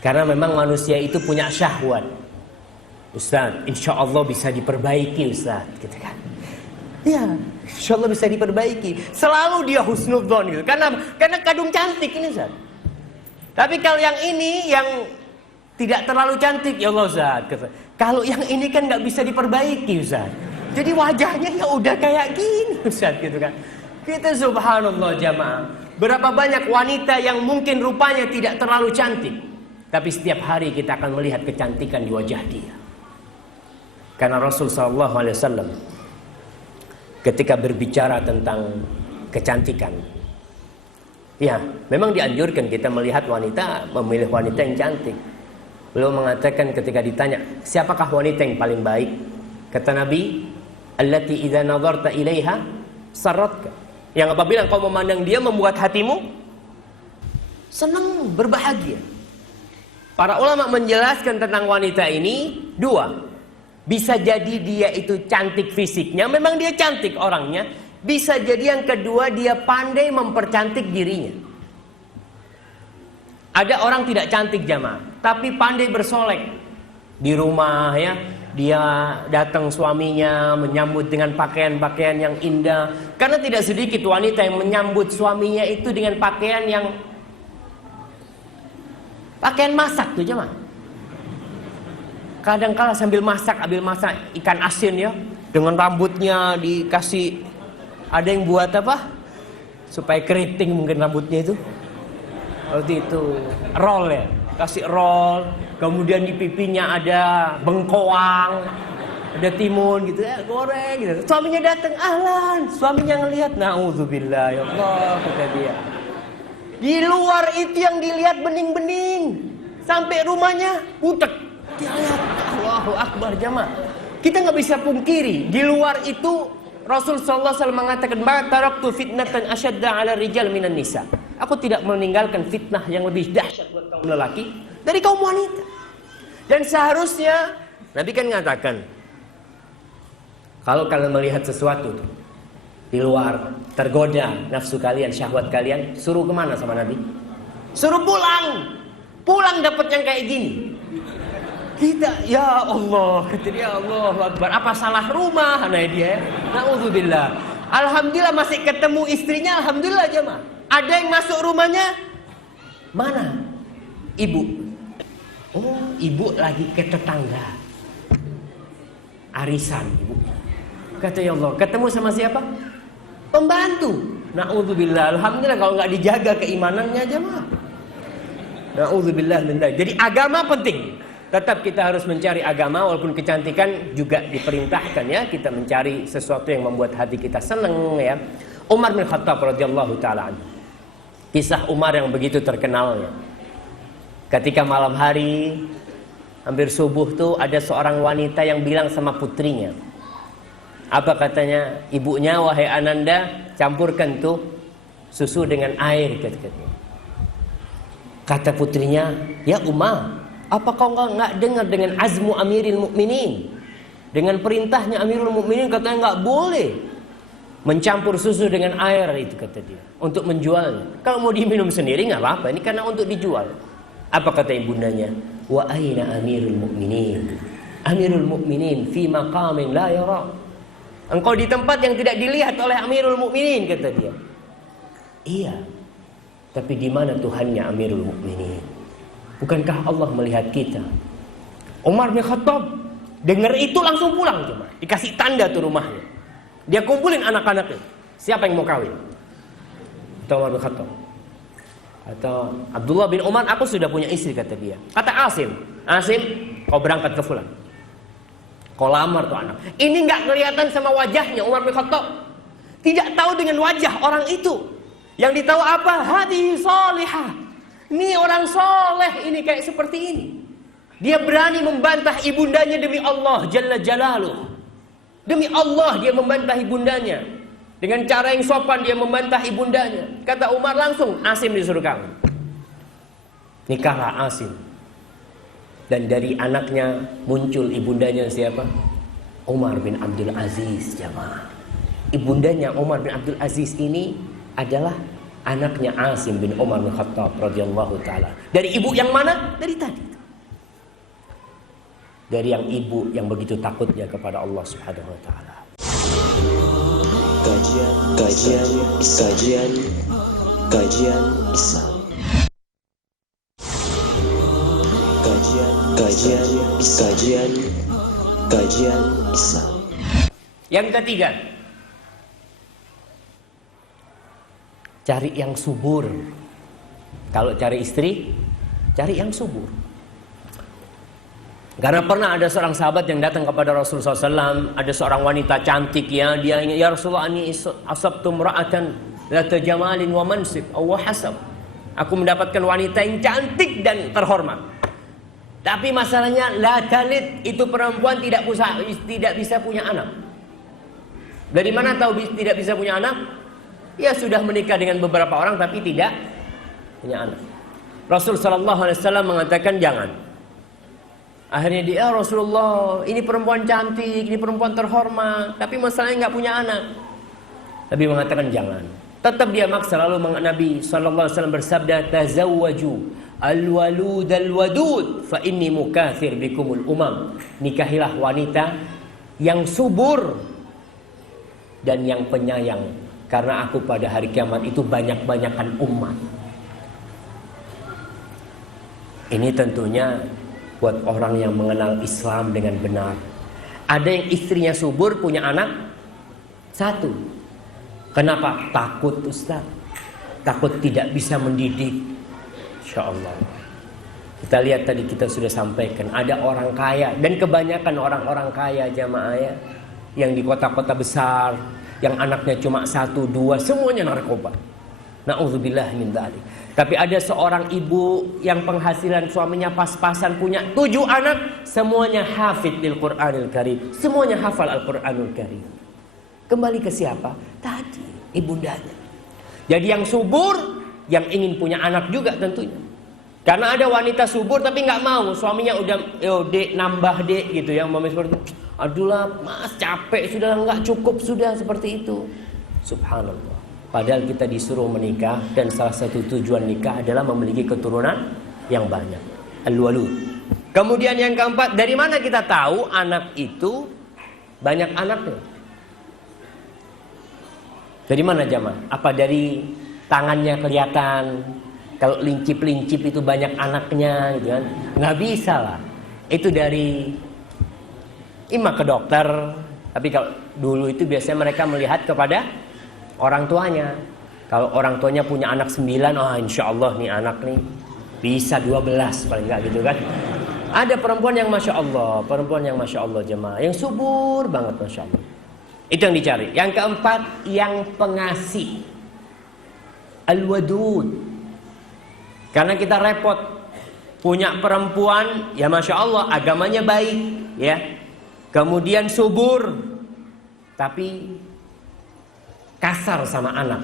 Karena memang manusia itu punya syahwat. Ustaz, insya Allah bisa diperbaiki Ustaz, gitu kan? Ya, insya Allah bisa diperbaiki. Selalu dia husnudzon gitu. Karena kadung cantik ini Ustaz. Tapi kalau yang ini yang tidak terlalu cantik, ya Allah Ustaz. Kalau yang ini kan nggak bisa diperbaiki Ustaz. Jadi wajahnya ya udah kayak gini Ustaz, gitu kan? Kita subhanallah jamaah. Berapa banyak wanita yang mungkin rupanya tidak terlalu cantik, tapi setiap hari kita akan melihat kecantikan di wajah dia. Karena Rasul sallallahu alaihi wasallam ketika berbicara tentang kecantikan, ya, memang dianjurkan kita melihat wanita, memilih wanita yang cantik. Beliau mengatakan ketika ditanya, siapakah wanita yang paling baik? Kata Nabi, allati idza nadarta ilaiha sarratka. Yang apabila engkau memandang dia membuat hatimu senang, berbahagia. Para ulama menjelaskan tentang wanita ini dua. Bisa jadi dia itu cantik fisiknya, memang dia cantik orangnya. Bisa jadi yang kedua dia pandai mempercantik dirinya. Ada orang tidak cantik jamaah, tapi pandai bersolek di rumah ya. Dia datang suaminya menyambut dengan pakaian-pakaian yang indah. Karena tidak sedikit wanita yang menyambut suaminya itu dengan pakaian masak tuh jemaah. Kadang-kala sambil masak ikan asin ya, dengan rambutnya dikasih, ada yang buat apa? Supaya keriting mungkin rambutnya itu. Waktu itu roll ya, kasih roll. Kemudian di pipinya ada bengkoang, ada timun gitu ya, goreng gitu. Suaminya datang, ahlan. Suaminya ngelihat, naudzubillah ya Allah, kata dia. Di luar itu yang dilihat bening-bening, sampai rumahnya butek. Dia lihat, Allahu Akbar jamaah. Kita nggak bisa pungkiri, di luar itu Rasul sallallahu alaihi wasallam mengatakan, "Ma taraktu fitnatan asyadda 'ala rijal minan nisa." Aku tidak meninggalkan fitnah yang lebih dahsyat buat kaum lelaki dari kaum wanita. Dan seharusnya Nabi kan mengatakan, kalau kalian melihat sesuatu di luar, tergoda nafsu kalian, syahwat kalian, suruh kemana sama Nabi? Suruh pulang. Pulang dapat yang kayak gini. Kita, ya Allah, kata dia, Allahu Akbar, apa salah rumah? Nah dia, naudzubillah. Alhamdulillah masih ketemu istrinya, alhamdulillah jemaah. Ada yang masuk rumahnya, mana? Ibu. Oh, ibu lagi ke tetangga. Arisan ibu. Kata ya Allah, ketemu sama siapa? Pembantu. Naudzubillah. Alhamdulillah kalau nggak dijaga keimanannya jemaah. Naudzubillah. Jadi agama penting. Tetap kita harus mencari agama, walaupun kecantikan juga diperintahkan ya. Kita mencari sesuatu yang membuat hati kita senang ya. Umar bin Khattab radhiyallahu taala anhu. Kisah Umar yang begitu terkenal ya. Ketika malam hari hampir subuh tuh ada seorang wanita yang bilang sama putrinya. Apa katanya? Ibunya, wahai Ananda, campurkan tuh susu dengan air katanya. Kata putrinya, ya Umar, apa kau nggak dengar dengan azmu Amirul Mukminin? Dengan perintahnya Amirul Mukminin katanya nggak boleh mencampur susu dengan air itu, kata dia, untuk menjualnya. Kalau mau diminum sendiri nggak apa-apa, ini karena untuk dijual. Apa kata ibundanya? Wa aina Amirul Mukminin? Amirul Mukminin fi maqamin la yara. Engkau di tempat yang tidak dilihat oleh Amirul Mukminin, kata dia. Iya. Tapi di mana Tuhannya Amirul Mukminin? Bukankah Allah melihat kita? Umar bin Khattab dengar itu langsung pulang cuma. Dikasih tanda tuh rumahnya. Dia kumpulin anak-anaknya. Siapa yang mau kawin? Atau Umar bin Khattab? Atau Abdullah bin Umar, aku sudah punya istri, kata dia. Kata Asim, kau berangkat ke fulan. Kau lamar tuh anak. Ini nggak kelihatan sama wajahnya Umar bin Khattab. Tidak tahu dengan wajah orang itu. Yang ditahu apa? Hadihi salihah. Ini orang soleh, ini kayak seperti ini. Dia berani membantah ibundanya demi Allah Jalla Jalaluh. Demi Allah dia membantah ibundanya. Dengan cara yang sopan dia membantah ibundanya. Kata Umar langsung, Asim disuruh kawin. Nikahlah Asim. Dan dari anaknya muncul ibundanya siapa? Umar bin Abdul Aziz, jamaah. Ibundanya Umar bin Abdul Aziz ini adalah anaknya Asim bin Umar bin Khattab radhiyallahu taala. Dari ibu yang mana? Dari tadi. Dari yang ibu yang begitu takutnya kepada Allah Subhanahu wa taala. Kajian Islam. Kajian Islam. Yang ketiga, cari yang subur. Kalau cari istri, cari yang subur. Karena pernah ada seorang sahabat yang datang kepada Rasulullah SAW. Ada seorang wanita cantik ya. Dia ingin, ya Rasulullah, ini asabtu mra'atan zata jamalin wa mansib aw hasab. Aku mendapatkan wanita yang cantik dan terhormat. Tapi masalahnya la talid, itu perempuan tidak bisa punya anak. Dari mana tahu tidak bisa punya anak? Ya sudah menikah dengan beberapa orang tapi tidak punya anak. Rasul sallallahu alaihi wasallam mengatakan jangan. Akhirnya dia, Rasulullah, ini perempuan cantik, ini perempuan terhormat, tapi masalahnya nggak punya anak. Nabi mengatakan jangan. Tetap dia maksa. Lalu Nabi sallallahu alaihi wasallam bersabda, tazawwaju al-walud al-wadud fa inni mukathir bikumul umam. Nikahilah wanita yang subur dan yang penyayang, karena aku pada hari kiamat itu banyak-banyakan umat. Ini tentunya buat orang yang mengenal Islam dengan benar. Ada yang istrinya subur, punya anak satu. Kenapa? Takut, Ustaz. Takut tidak bisa mendidik. Insya Allah. Kita lihat tadi kita sudah sampaikan, ada orang kaya, dan kebanyakan orang-orang kaya jamaah ya, yang di kota-kota besar, yang anaknya cuma 1, 2, semuanya narkoba. Na'udzubillah min dzalik. Tapi ada seorang ibu yang penghasilan suaminya pas-pasan, punya 7 anak, semuanya hafidhil Qur'anil Karim, semuanya hafal Al-Qur'anul Karim. Kembali ke siapa? Tadi ibundanya. Jadi yang subur, yang ingin punya anak juga tentunya. Karena ada wanita subur tapi nggak mau, suaminya udah dek nambah dek gitu ya, mami seperti itu. Adulah mas, capek sudah, nggak cukup sudah, seperti itu. Subhanallah. Padahal kita disuruh menikah, dan salah satu tujuan nikah adalah memiliki keturunan yang banyak. Al-walud. Kemudian yang keempat, dari mana kita tahu anak itu banyak anaknya? Dari mana jamaah? Apa dari tangannya kelihatan? Kalau lincip-lincip itu banyak anaknya gitu kan? Nggak bisa lah. Itu dari imam ke dokter. Tapi kalau dulu itu biasanya mereka melihat kepada orang tuanya. Kalau orang tuanya punya anak 9, insya Allah nih anak nih bisa 12 paling enggak gitu kan. Ada perempuan yang masya Allah jemaah, yang subur banget masya Allah. Itu yang dicari. Yang keempat, yang pengasih, al-wadud. Karena kita repot punya perempuan ya masya Allah agamanya baik ya, kemudian subur tapi kasar sama anak.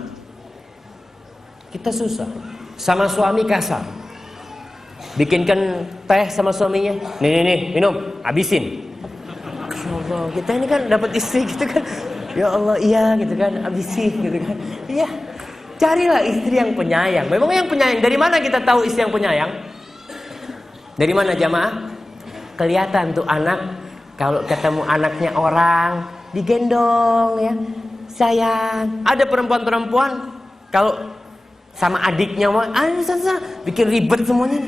Kita susah. Sama suami kasar. Bikinkan teh sama suaminya. Nih, minum, habisin. Masya Allah, kita ini kan dapat istri gitu kan. Ya Allah, iya gitu kan, habisin gitu kan. Iya. Carilah istri yang penyayang. Memang yang penyayang. Dari mana kita tahu istri yang penyayang? Dari mana jamaah? Kelihatan tuh anak, kalau ketemu anaknya orang, digendong ya. Sayang. Ada perempuan-perempuan kalau sama adiknya bikin ribet semuanya.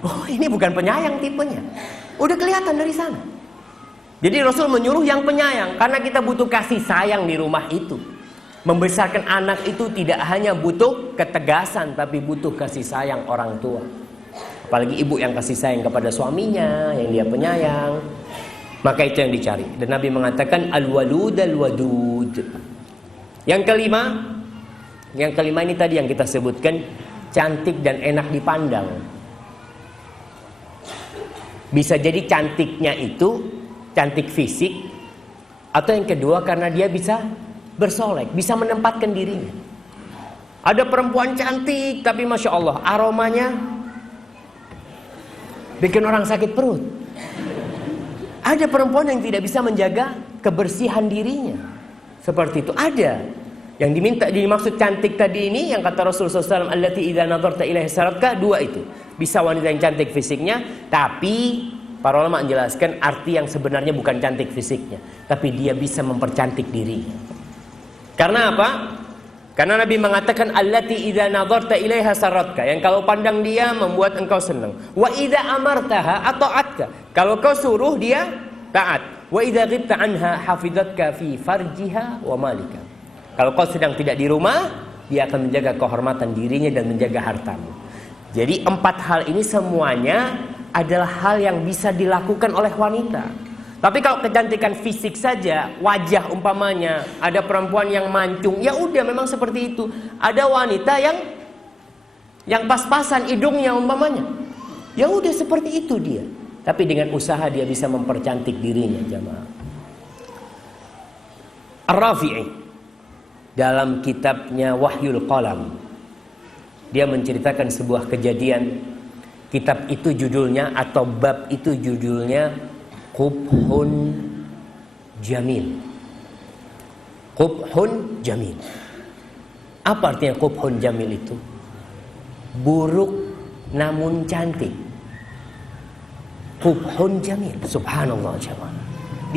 Oh, ini bukan penyayang tipenya. Udah kelihatan dari sana. Jadi Rasul menyuruh yang penyayang, karena kita butuh kasih sayang di rumah itu. Membesarkan anak itu tidak hanya butuh ketegasan, tapi butuh kasih sayang orang tua. Apalagi ibu yang kasih sayang kepada suaminya, yang dia penyayang. Maka itu yang dicari. Dan Nabi mengatakan al-walud al-wadud. Yang kelima ini tadi yang kita sebutkan, cantik dan enak dipandang. Bisa jadi cantiknya itu cantik fisik, atau yang kedua karena dia bisa bersolek, bisa menempatkan dirinya. Ada perempuan cantik tapi masya Allah aromanya bikin orang sakit perut. Ada perempuan yang tidak bisa menjaga kebersihan dirinya. Seperti itu ada. Yang dimaksud cantik tadi ini yang kata Rasulullah SAW, allati idza nadarta ilaiha saratka, dua itu. Bisa wanita yang cantik fisiknya, tapi para ulama menjelaskan arti yang sebenarnya bukan cantik fisiknya, tapi dia bisa mempercantik dirinya. Karena apa? Karena Nabi mengatakan allati idza nadarta ilaiha saratka, yang kalau pandang dia membuat engkau senang. Wa idza amartaha ata'atka, kalau kau suruh dia taat. Wa idza ghibta anha hafizatka fi farjiha wa malika. Kalau kau sedang tidak di rumah, dia akan menjaga kehormatan dirinya dan menjaga hartamu. Jadi 4 hal ini semuanya adalah hal yang bisa dilakukan oleh wanita. Tapi kalau kecantikan fisik saja, wajah umpamanya, ada perempuan yang mancung, ya udah memang seperti itu. Ada wanita yang pas-pasan hidungnya umpamanya, ya udah seperti itu dia. Tapi dengan usaha dia bisa mempercantik dirinya, jamaah. Ar-Rafi'i dalam kitabnya Wahyul Qalam, dia menceritakan sebuah kejadian. Kitab itu judulnya atau bab itu judulnya Qubhun Jamil. Qubhun Jamil. Apa artinya Qubhun Jamil itu? Buruk namun cantik. Qubhun Jamil. Subhanallah jemaah.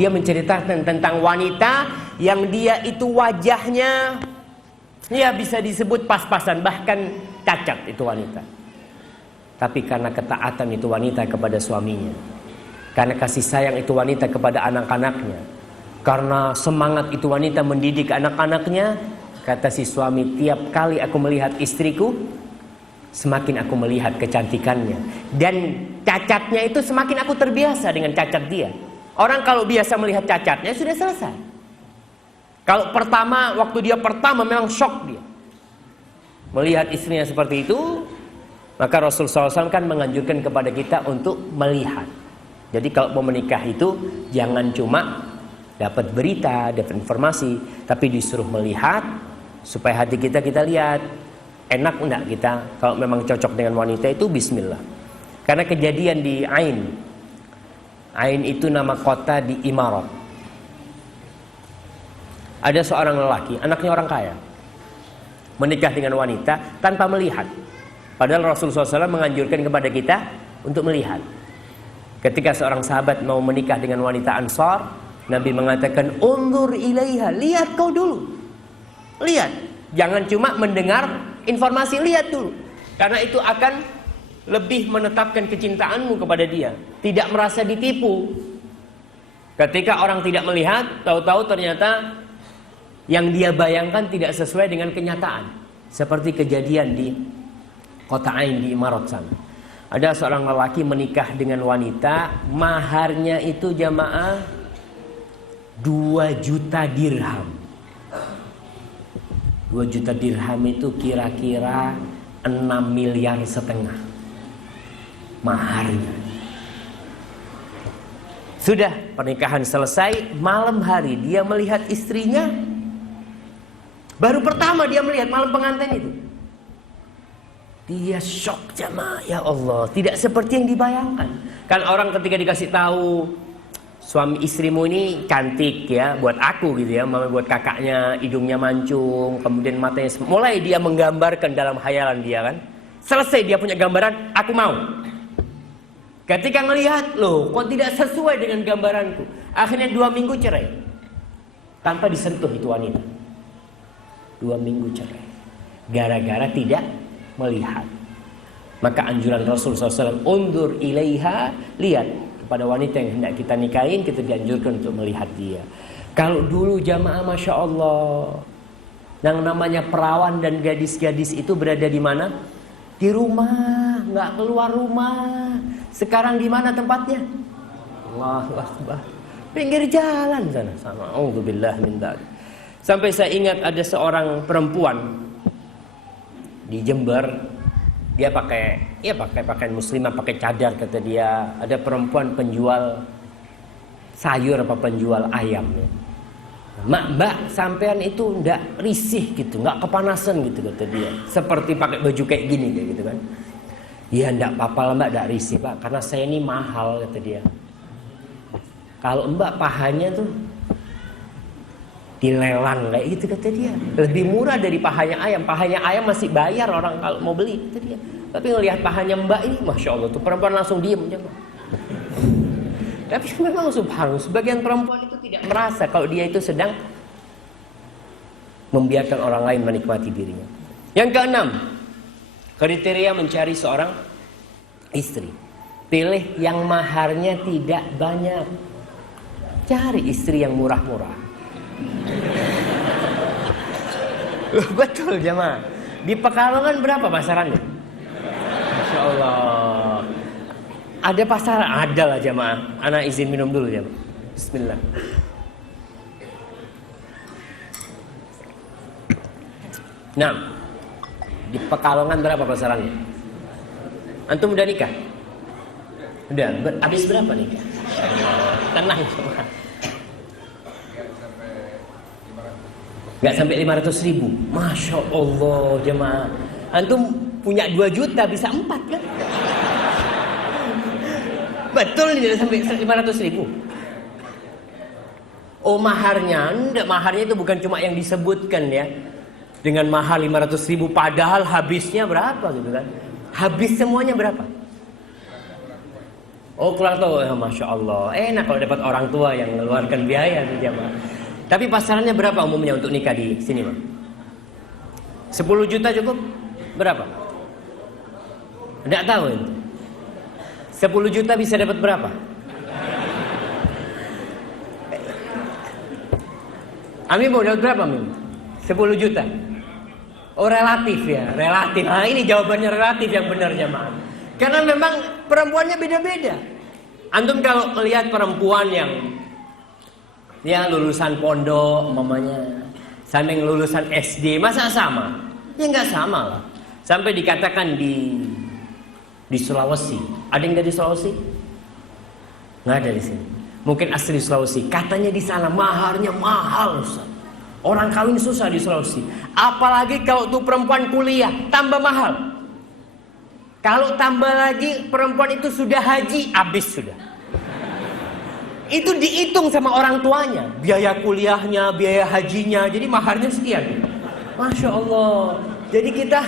Dia menceritakan tentang wanita yang dia itu wajahnya ya bisa disebut pas-pasan, bahkan cacat itu wanita. Tapi karena ketaatan itu wanita kepada suaminya, karena kasih sayang itu wanita kepada anak-anaknya, karena semangat itu wanita mendidik anak-anaknya, kata si suami, tiap kali aku melihat istriku, semakin aku melihat kecantikannya. Dan cacatnya itu semakin aku terbiasa dengan cacat dia. Orang kalau biasa melihat cacatnya sudah selesai. Kalau waktu dia pertama memang shock dia melihat istrinya seperti itu, maka Rasulullah SAW kan menganjurkan kepada kita untuk melihat. Jadi kalau mau menikah itu jangan cuma dapat berita, dapat informasi, tapi disuruh melihat supaya hati kita lihat enak enggak kita. Kalau memang cocok dengan wanita itu bismillah. Karena kejadian di Ain itu nama kota di Imarat. Ada seorang lelaki, anaknya orang kaya, menikah dengan wanita tanpa melihat. Padahal Rasulullah SAW menganjurkan kepada kita untuk melihat. Ketika seorang sahabat mau menikah dengan wanita Ansar, Nabi mengatakan, undur ilaiha, lihat kau dulu. Lihat, jangan cuma mendengar informasi, lihat dulu. Karena itu akan lebih menetapkan kecintaanmu kepada dia, tidak merasa ditipu. Ketika orang tidak melihat, tahu-tahu ternyata yang dia bayangkan tidak sesuai dengan kenyataan. Seperti kejadian di kota Ain di Imarat sana. Ada seorang lelaki menikah dengan wanita, maharnya itu jamaah 2 juta dirham. 2 juta dirham itu kira-kira 6,5 miliar maharnya. Sudah pernikahan selesai, malam hari dia melihat istrinya. Baru pertama dia melihat malam pengantin itu. Dia shock jamaah, ya Allah, tidak seperti yang dibayangkan. Kan orang ketika dikasih tahu suami istrimu ini cantik ya, buat aku gitu ya, mama buat kakaknya hidungnya mancung, kemudian matanya, mulai dia menggambarkan dalam khayalan dia kan. Selesai dia punya gambaran, aku mau. Ketika melihat, loh kok tidak sesuai dengan gambaranku, akhirnya 2 minggu cerai tanpa disentuh itu wanita. 2 minggu cerai gara-gara tidak melihat. Maka anjuran Rasulullah SAW, undur ilaiha, lihat kepada wanita yang hendak kita nikahin, kita dianjurkan untuk melihat dia. Kalau dulu jamaah Masya Allah, yang namanya perawan dan gadis-gadis itu berada di mana? Di rumah, nggak keluar rumah. Sekarang di mana tempatnya? Allahu Akbar. Pinggir jalan sana sama. Auzubillah min dzalik. Sampai saya ingat ada seorang perempuan di Jember, dia pakai pakaian muslimah, pakai cadar kata dia. Ada perempuan penjual sayur apa penjual ayam. Mbak sampean itu ndak risih gitu, nggak kepanasan gitu kata dia. Seperti pakai baju kayak gini kayak gitu kan. Ya enggak apa-apa lah mbak, enggak risih pak, karena saya ini mahal, kata dia. Kalau mbak pahanya tuh dilelang kayak gitu, kata dia. Lebih murah dari pahanya ayam. Pahanya ayam masih bayar orang kalau mau beli, kata dia. Tapi ngelihat pahanya mbak ini, Masya Allah tuh perempuan langsung diem aja. Tapi memang subhanallah, sebagian perempuan itu tidak merasa kalau dia itu sedang membiarkan orang lain menikmati dirinya. Yang keenam, kriteria mencari seorang istri. Pilih yang maharnya tidak banyak. Cari istri yang murah-murah. Betul jemaah. Di Pekalongan berapa pasarannya? Masya Allah. Ada pasaran? Ada lah jemaah. Anak izin minum dulu jemaah. Bismillah. Nah, di Pekalongan berapa pasarannya? Antum udah nikah? Udah, habis berapa nikah? Tenang jemaah. Gak sampai 500.000. Masya Allah jemaah. Antum punya 2 juta bisa 4 kan? Betul tidak sampai 500.000. Oh maharnya? Enggak, maharnya itu bukan cuma yang disebutkan ya. Dengan mahar 500.000 padahal habisnya berapa gitu kan? Habis semuanya berapa? Oh kurang tahu ya, Masya Allah. Enak kalau dapat orang tua yang mengeluarkan biaya jemaah. Tapi pasarannya berapa umumnya untuk nikah di sini, Bang? 10 juta cukup? Berapa? Enggak tahu itu. 10 juta bisa dapat berapa? Amin mau dapat berapa, Amin? 10 juta. Oh, relatif ya, relatif. Nah, ini jawabannya relatif yang benar jemaah. Karena memang perempuannya beda-beda. Antum kalau melihat perempuan yang ya lulusan pondok mamanya, sama yang lulusan SD, masa sama? Ya nggak sama lah. Sampai dikatakan di Sulawesi, ada yang dari Sulawesi? Nggak ada di sini. Mungkin asli Sulawesi. Katanya di sana maharnya mahal, Ustaz. Orang kawin susah di Sulawesi. Apalagi kalau tuh perempuan kuliah, tambah mahal. Kalau tambah lagi perempuan itu sudah haji, habis sudah. Itu dihitung sama orang tuanya, biaya kuliahnya, biaya hajinya, jadi maharnya sekian. Masya Allah. Jadi kita,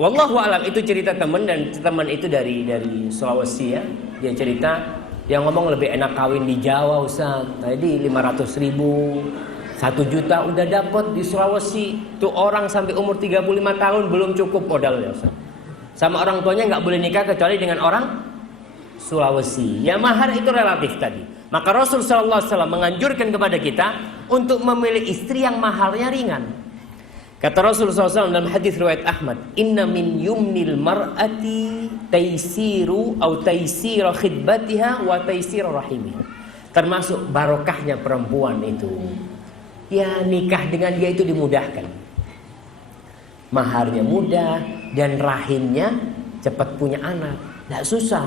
wallahu alam, itu cerita teman, dan teman itu dari Sulawesi ya. Dia cerita, dia ngomong lebih enak kawin di Jawa Ustaz. Tadi 500.000, 1 juta udah dapat di Sulawesi. Tuh orang sampai umur 35 tahun belum cukup modalnya Ustaz. Sama orang tuanya nggak boleh nikah kecuali dengan orang Sulawesi. Ya mahar itu relatif tadi. Maka Rasul sallallahu alaihi wasallam menganjurkan kepada kita untuk memilih istri yang mahalnya ringan. Kata Rasul sallallahu alaihi wasallam dalam hadis riwayat Ahmad, "Inna min yumnil mar'ati taisiru atau taisira khidbatiha wa taisira rahimiha." Termasuk barokahnya perempuan itu, ya nikah dengan dia itu dimudahkan. Maharnya mudah dan rahimnya cepat punya anak. Tidak susah.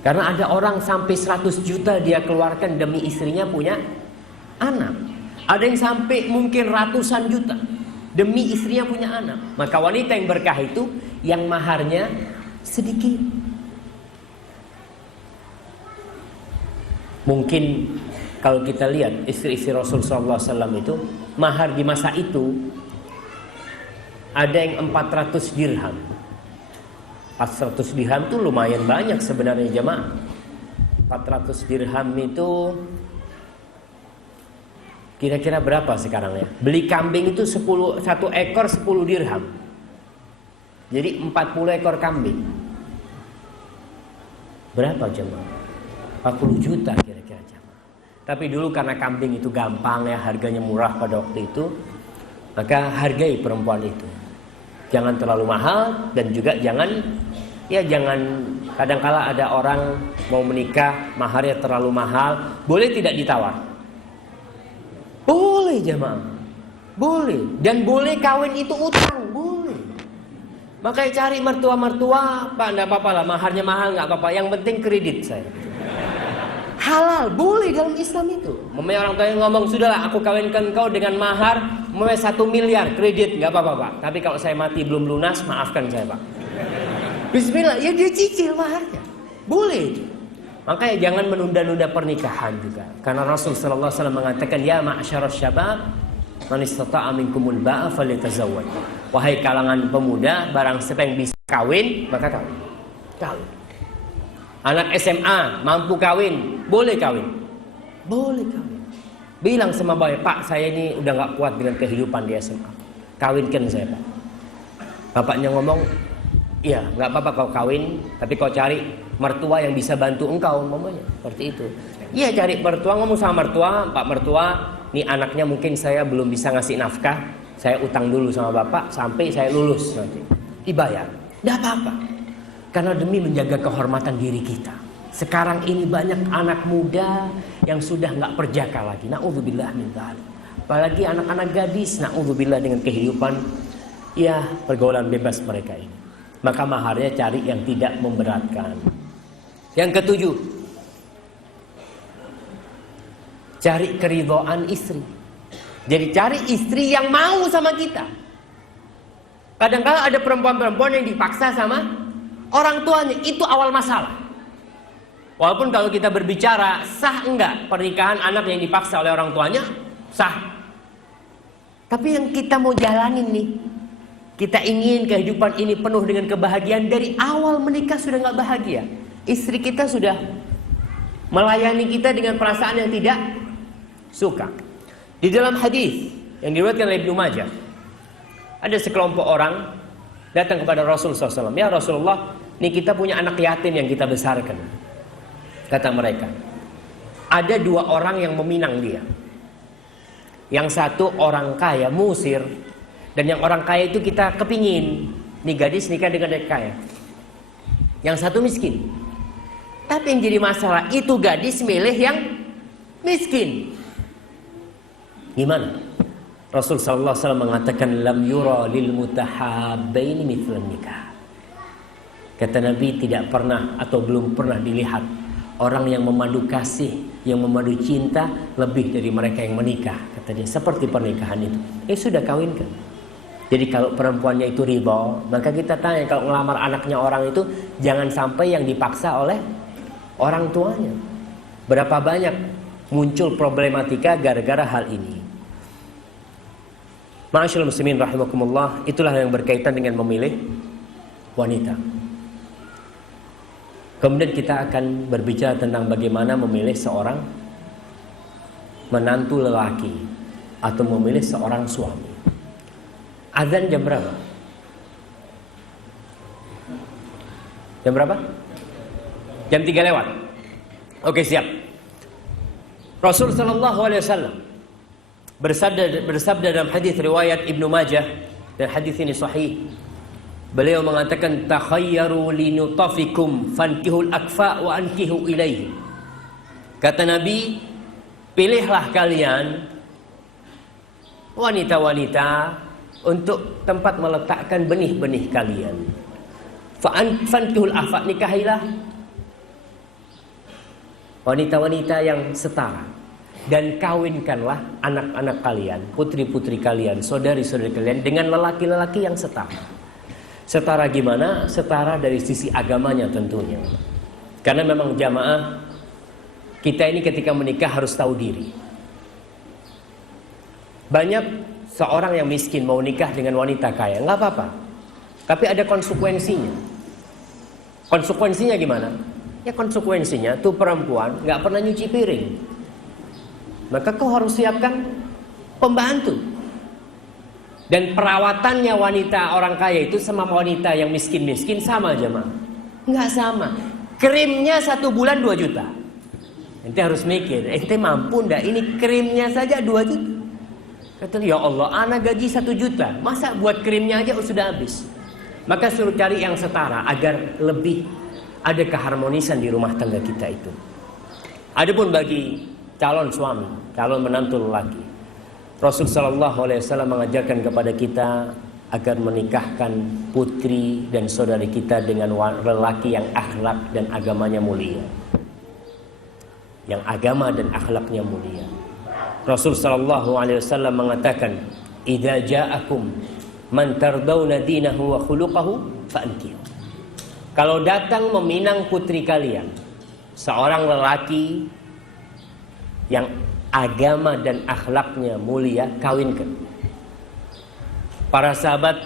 Karena ada orang sampai 100 juta dia keluarkan demi istrinya punya anak. Ada yang sampai mungkin ratusan juta demi istrinya punya anak. Maka wanita yang berkah itu yang maharnya sedikit. Mungkin kalau kita lihat istri-istri Rasul SAW itu, mahar di masa itu ada yang 400 dirham. 400 dirham itu lumayan banyak sebenarnya jemaah. 400 dirham itu kira-kira berapa sekarang ya? Beli kambing itu 1 ekor 10 dirham. Jadi 40 ekor kambing. Berapa jemaah? 40 juta kira-kira jemaah. Tapi dulu karena kambing itu gampang ya, harganya murah pada waktu itu, maka hargai perempuan itu. Jangan terlalu mahal dan juga jangan kadangkala ada orang mau menikah maharnya terlalu mahal, boleh tidak ditawar? Boleh jemaah. Boleh. Dan boleh kawin itu utang, boleh. Makanya cari mertua-mertua, Pak, enggak apa-apa lah, maharnya mahal enggak apa-apa, yang penting kredit saya. Halal, boleh dalam Islam itu. Memang orang tua yang ngomong, sudahlah aku kawinkan kau dengan mahar 1 miliar kredit, nggak apa-apa Pak. Tapi kalau saya mati belum lunas, maafkan saya Pak. Bismillah, ya dia cicil maharnya. Boleh itu. Makanya jangan menunda-nunda pernikahan juga. Karena Rasul sallallahu alaihi wasallam mengatakan, ya ma'syaras syabab, man istata'a minkumul ba'a falyatazawwaj. Wahai kalangan pemuda, barang siapa yang bisa kawin, maka kawin. Kawin. Anak SMA mampu kawin, boleh kawin. Boleh kawin. Bilang sama bapak, Pak, saya ini udah gak kuat dengan kehidupan di SMA. Kawinkan saya, Pak. Bapaknya ngomong, iya, gak apa-apa kau kawin, tapi kau cari mertua yang bisa bantu engkau, mamanya. Seperti itu. Iya, cari mertua, ngomong sama mertua, Pak mertua, nih anaknya mungkin saya belum bisa ngasih nafkah, saya utang dulu sama bapak sampai saya lulus nanti. Dibayar. Gak apa-apa. Karena demi menjaga kehormatan diri kita. Sekarang ini banyak anak muda yang sudah nggak perjaka lagi. Na'udzubillah min dzalik. Apalagi anak-anak gadis, na'udzubillah dengan kehidupan ya pergaulan bebas mereka ini. Maka maharnya cari yang tidak memberatkan. Yang ketujuh, cari keridhaan istri. Jadi cari istri yang mau sama kita. Kadang-kadang ada perempuan-perempuan yang dipaksa sama orang tuanya, itu awal masalah. Walaupun kalau kita berbicara sah enggak pernikahan anak yang dipaksa oleh orang tuanya, sah. Tapi yang kita mau jalanin nih, kita ingin kehidupan ini penuh dengan kebahagiaan. Dari awal menikah sudah enggak bahagia, istri kita sudah melayani kita dengan perasaan yang tidak suka. Di dalam hadis yang diriwayatkan oleh Ibnu Majah, ada sekelompok orang datang kepada Rasul SAW. Ya Rasulullah, ini kita punya anak yatim yang kita besarkan. Kata mereka, ada dua orang yang meminang dia. Yang satu orang kaya, musir. Dan yang orang kaya itu kita kepingin, nih gadis nikah dengan orang kaya. Yang satu miskin. Tapi yang jadi masalah, itu gadis milih yang miskin. Gimana? Rasul sallallahu alaihi wasallam mengatakan, lam yura lil mutahabbaini mithlan nikah. Kata Nabi, tidak pernah atau belum pernah dilihat orang yang memadu kasih, yang memadu cinta lebih dari mereka yang menikah. Kata dia, seperti pernikahan itu. Sudah kawinkan. Jadi kalau perempuannya itu ridho, maka kita tanya, kalau ngelamar anaknya orang itu, jangan sampai yang dipaksa oleh orang tuanya. Berapa banyak muncul problematika gara-gara hal ini. Ma'asyiral muslimin rahimakumullah, itulah yang berkaitan dengan memilih wanita. Kemudian kita akan berbicara tentang bagaimana memilih seorang menantu lelaki atau memilih seorang suami. Azan jam berapa? Jam berapa? Jam 3 lewat. Oke, siap. Rasul sallallahu alaihi wasallam bersabda dalam hadis riwayat Ibnu Majah, dan hadis ini sahih. Beliau mengatakan, takhayyaru linutafikum fankihul akfa wa ankihu ilaihi. Kata Nabi, pilihlah kalian wanita-wanita untuk tempat meletakkan benih-benih kalian. Fankihul akfa, nikahilah wanita-wanita yang setara, dan kawinkanlah anak-anak kalian, putri-putri kalian, saudari-saudari kalian dengan lelaki-lelaki yang setara. Setara gimana? Setara dari sisi agamanya tentunya. Karena memang jamaah, kita ini ketika menikah harus tahu diri. Banyak seorang yang miskin mau nikah dengan wanita kaya, nggak apa-apa. Tapi ada konsekuensinya. Konsekuensinya gimana? Ya konsekuensinya tuh perempuan nggak pernah nyuci piring. Maka kau harus siapkan pembantu. Dan perawatannya wanita orang kaya itu sama wanita yang miskin-miskin sama aja, mah. Nggak sama. Krimnya 1 bulan 2 juta. Ente harus mikir, ente mampu ndak? Ini krimnya saja 2 juta. Kata, ya Allah, anak gaji 1 juta. Masa buat krimnya aja sudah habis? Maka suruh cari yang setara agar lebih ada keharmonisan di rumah tangga kita itu. Adapun bagi calon suami, calon menantu lelaki, Rasul sallallahu alaihi wasallam mengajarkan kepada kita agar menikahkan putri dan saudari kita dengan lelaki yang akhlak dan agamanya mulia. Yang agama dan akhlaknya mulia. Rasul sallallahu alaihi wasallam mengatakan, "Idza ja'akum man tardawna dinahu wa khuluquhu fa'ankihu." kalau datang meminang putri kalian, seorang lelaki yang agama dan akhlaknya mulia, kawinkan. Para sahabat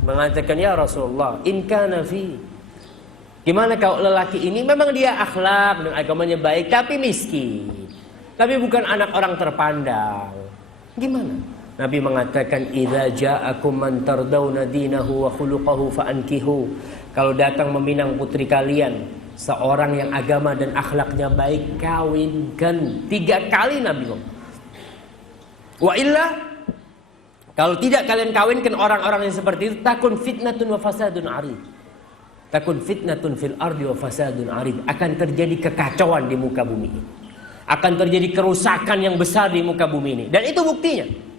mengatakan, ya Rasulullah, in kana fi, gimana kalau lelaki ini memang dia akhlak dan agamanya baik tapi miskin, tapi bukan anak orang terpandang, gimana? Nabi mengatakan, idza ja'akum man tardawna dinahu wa khuluquhu fa'ankihu. Kalau datang meminang putri kalian, seorang yang agama dan akhlaknya baik, kawinkan. 3 kali Nabi ngomong. Wa illa, kalau tidak kalian kawinkan orang-orang yang seperti itu, takun fitnatun wa fasadun arid. Takun fitnatun fil ardi wa fasadun arid. Akan terjadi kekacauan di muka bumi ini. Akan terjadi kerusakan yang besar di muka bumi ini. Dan itu buktinya.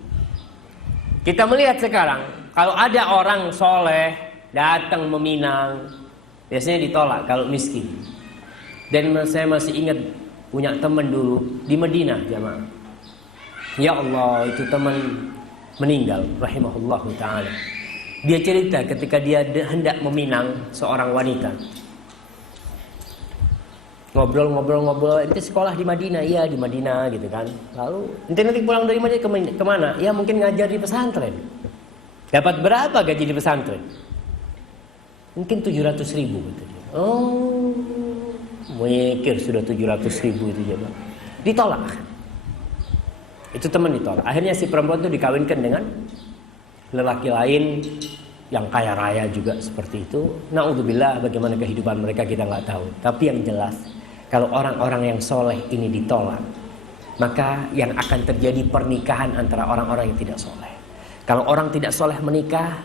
Kita melihat sekarang, kalau ada orang soleh datang meminang, biasanya ditolak kalau miskin. Dan saya masih ingat punya teman dulu di Madinah, jamaah. Ya Allah, itu teman meninggal, rahimahullahu ta'ala. Dia cerita ketika dia hendak meminang seorang wanita. Ngobrol, ente sekolah di Madinah? Iya, di Madinah gitu kan. Lalu nanti pulang dari Madinah kemana? Ya mungkin ngajar di pesantren. Dapat berapa gaji di pesantren? Mungkin 700.000 gitu dia. Oh, mikir sudah 700.000 itu coba. Ditolak. Itu teman ditolak. Akhirnya si perempuan itu dikawinkan dengan lelaki lain yang kaya raya juga seperti itu. Na'udzubillah, bagaimana kehidupan mereka kita nggak tahu. Tapi yang jelas, kalau orang-orang yang soleh ini ditolak, maka yang akan terjadi pernikahan antara orang-orang yang tidak soleh. Kalau orang tidak soleh menikah,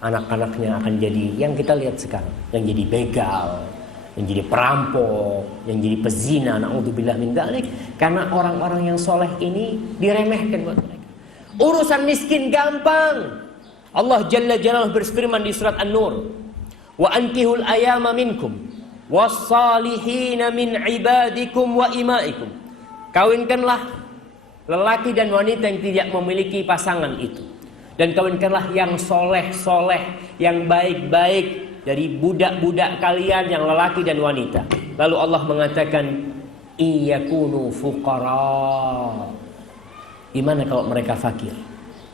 anak-anaknya akan jadi yang kita lihat sekarang, yang jadi begal, yang jadi perampok, yang jadi pezina. Na'udzubillah min dzalik. Karena orang-orang yang soleh ini diremehkan buat mereka. Urusan miskin gampang. Allah Jalla Jalaluhu berfirman di surat An-Nur, wa ankihul ayama minkum was-salihina min ibadikum wa imaikum. Kawinkanlah lelaki dan wanita yang tidak memiliki pasangan itu, dan kawinkanlah yang soleh-soleh, yang baik-baik dari budak-budak kalian yang lelaki dan wanita. Lalu Allah mengatakan, iyakunu fuqara. Gimana kalau mereka fakir?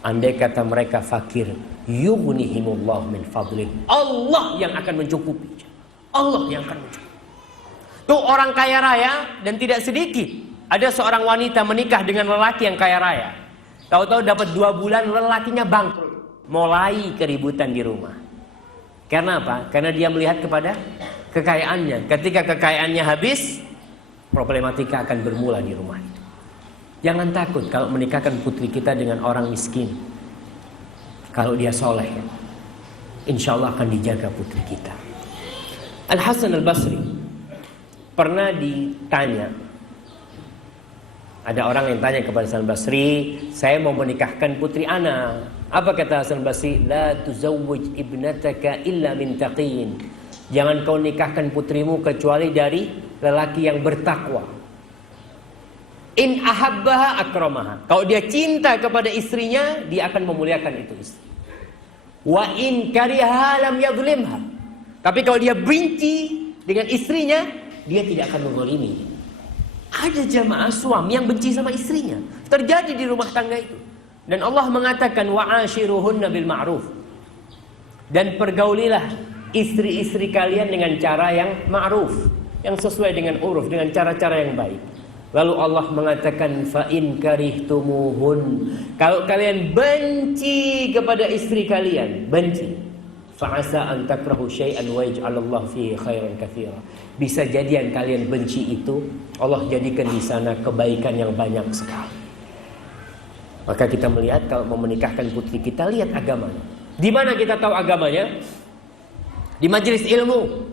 Andai kata mereka fakir, yughnihimullah min fadlih. Allah yang akan mencukupi. Allah yang akan mencukupi. Tuh orang kaya raya dan tidak sedikit. Ada seorang wanita menikah dengan lelaki yang kaya raya. Tahu-tahu dapat 2 bulan lelakinya bangkrut. Mulai keributan di rumah. Karena apa? Karena dia melihat kepada kekayaannya. Ketika kekayaannya habis, problematika akan bermula di rumah itu. Jangan takut kalau menikahkan putri kita dengan orang miskin. Kalau dia soleh, insya Allah akan dijaga putri kita. Al-Hasan Al-Basri pernah ditanya. Ada orang yang tanya kepada Hasan Al-Basri, saya mau menikahkan putri ana. Apa kata Hasan Al-Basri? La tuzawwij ibnataka illa min taqin. Jangan kau nikahkan putrimu kecuali dari lelaki yang bertakwa. In ahabbaha akramaha. Kalau dia cinta kepada istrinya, dia akan memuliakan itu istri. Wa in kariha lam yadhlimha. Tapi kalau dia benci dengan istrinya, dia tidak akan menzalimi. Ada jamaah suami yang benci sama istrinya. Terjadi di rumah tangga itu. Dan Allah mengatakan wa'ashiruhunna bil ma'ruf. Dan pergaulilah istri-istri kalian dengan cara yang ma'ruf, yang sesuai dengan uruf, dengan cara-cara yang baik. Lalu Allah mengatakan fa in karihtumuhun, kalau kalian benci kepada istri kalian, benci, fa asa an takrahu syai'an wa yaj'alallahu fihi khairan katsira. Bisa jadi yang kalian benci itu Allah jadikan di sana kebaikan yang banyak sekali. Maka kita melihat kalau mau menikahkan putri kita, lihat agamanya. Di mana kita tahu agamanya? Di majelis ilmu.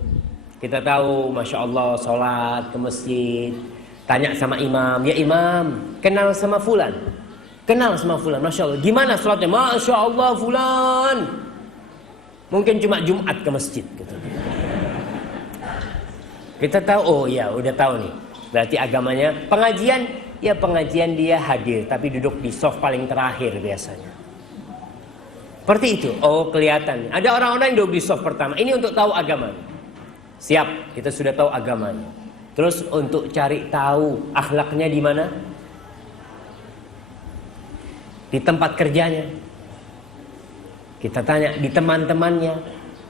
Kita tahu, masya Allah, sholat ke masjid. Tanya sama imam, ya imam, kenal sama fulan. Kenal sama fulan, masya Allah. Gimana sholatnya? Masya Allah fulan. Mungkin cuma Jumat ke masjid gitu. Kita tahu, oh ya udah tahu nih. Berarti agamanya, pengajian, ya pengajian dia hadir, tapi duduk di soft paling terakhir biasanya. Seperti itu. Oh, kelihatan. Ada orang-orang yang di soft pertama. Ini untuk tahu agama. Siap, kita sudah tahu agamanya. Terus untuk cari tahu akhlaknya di mana? Di tempat kerjanya. Kita tanya di teman-temannya,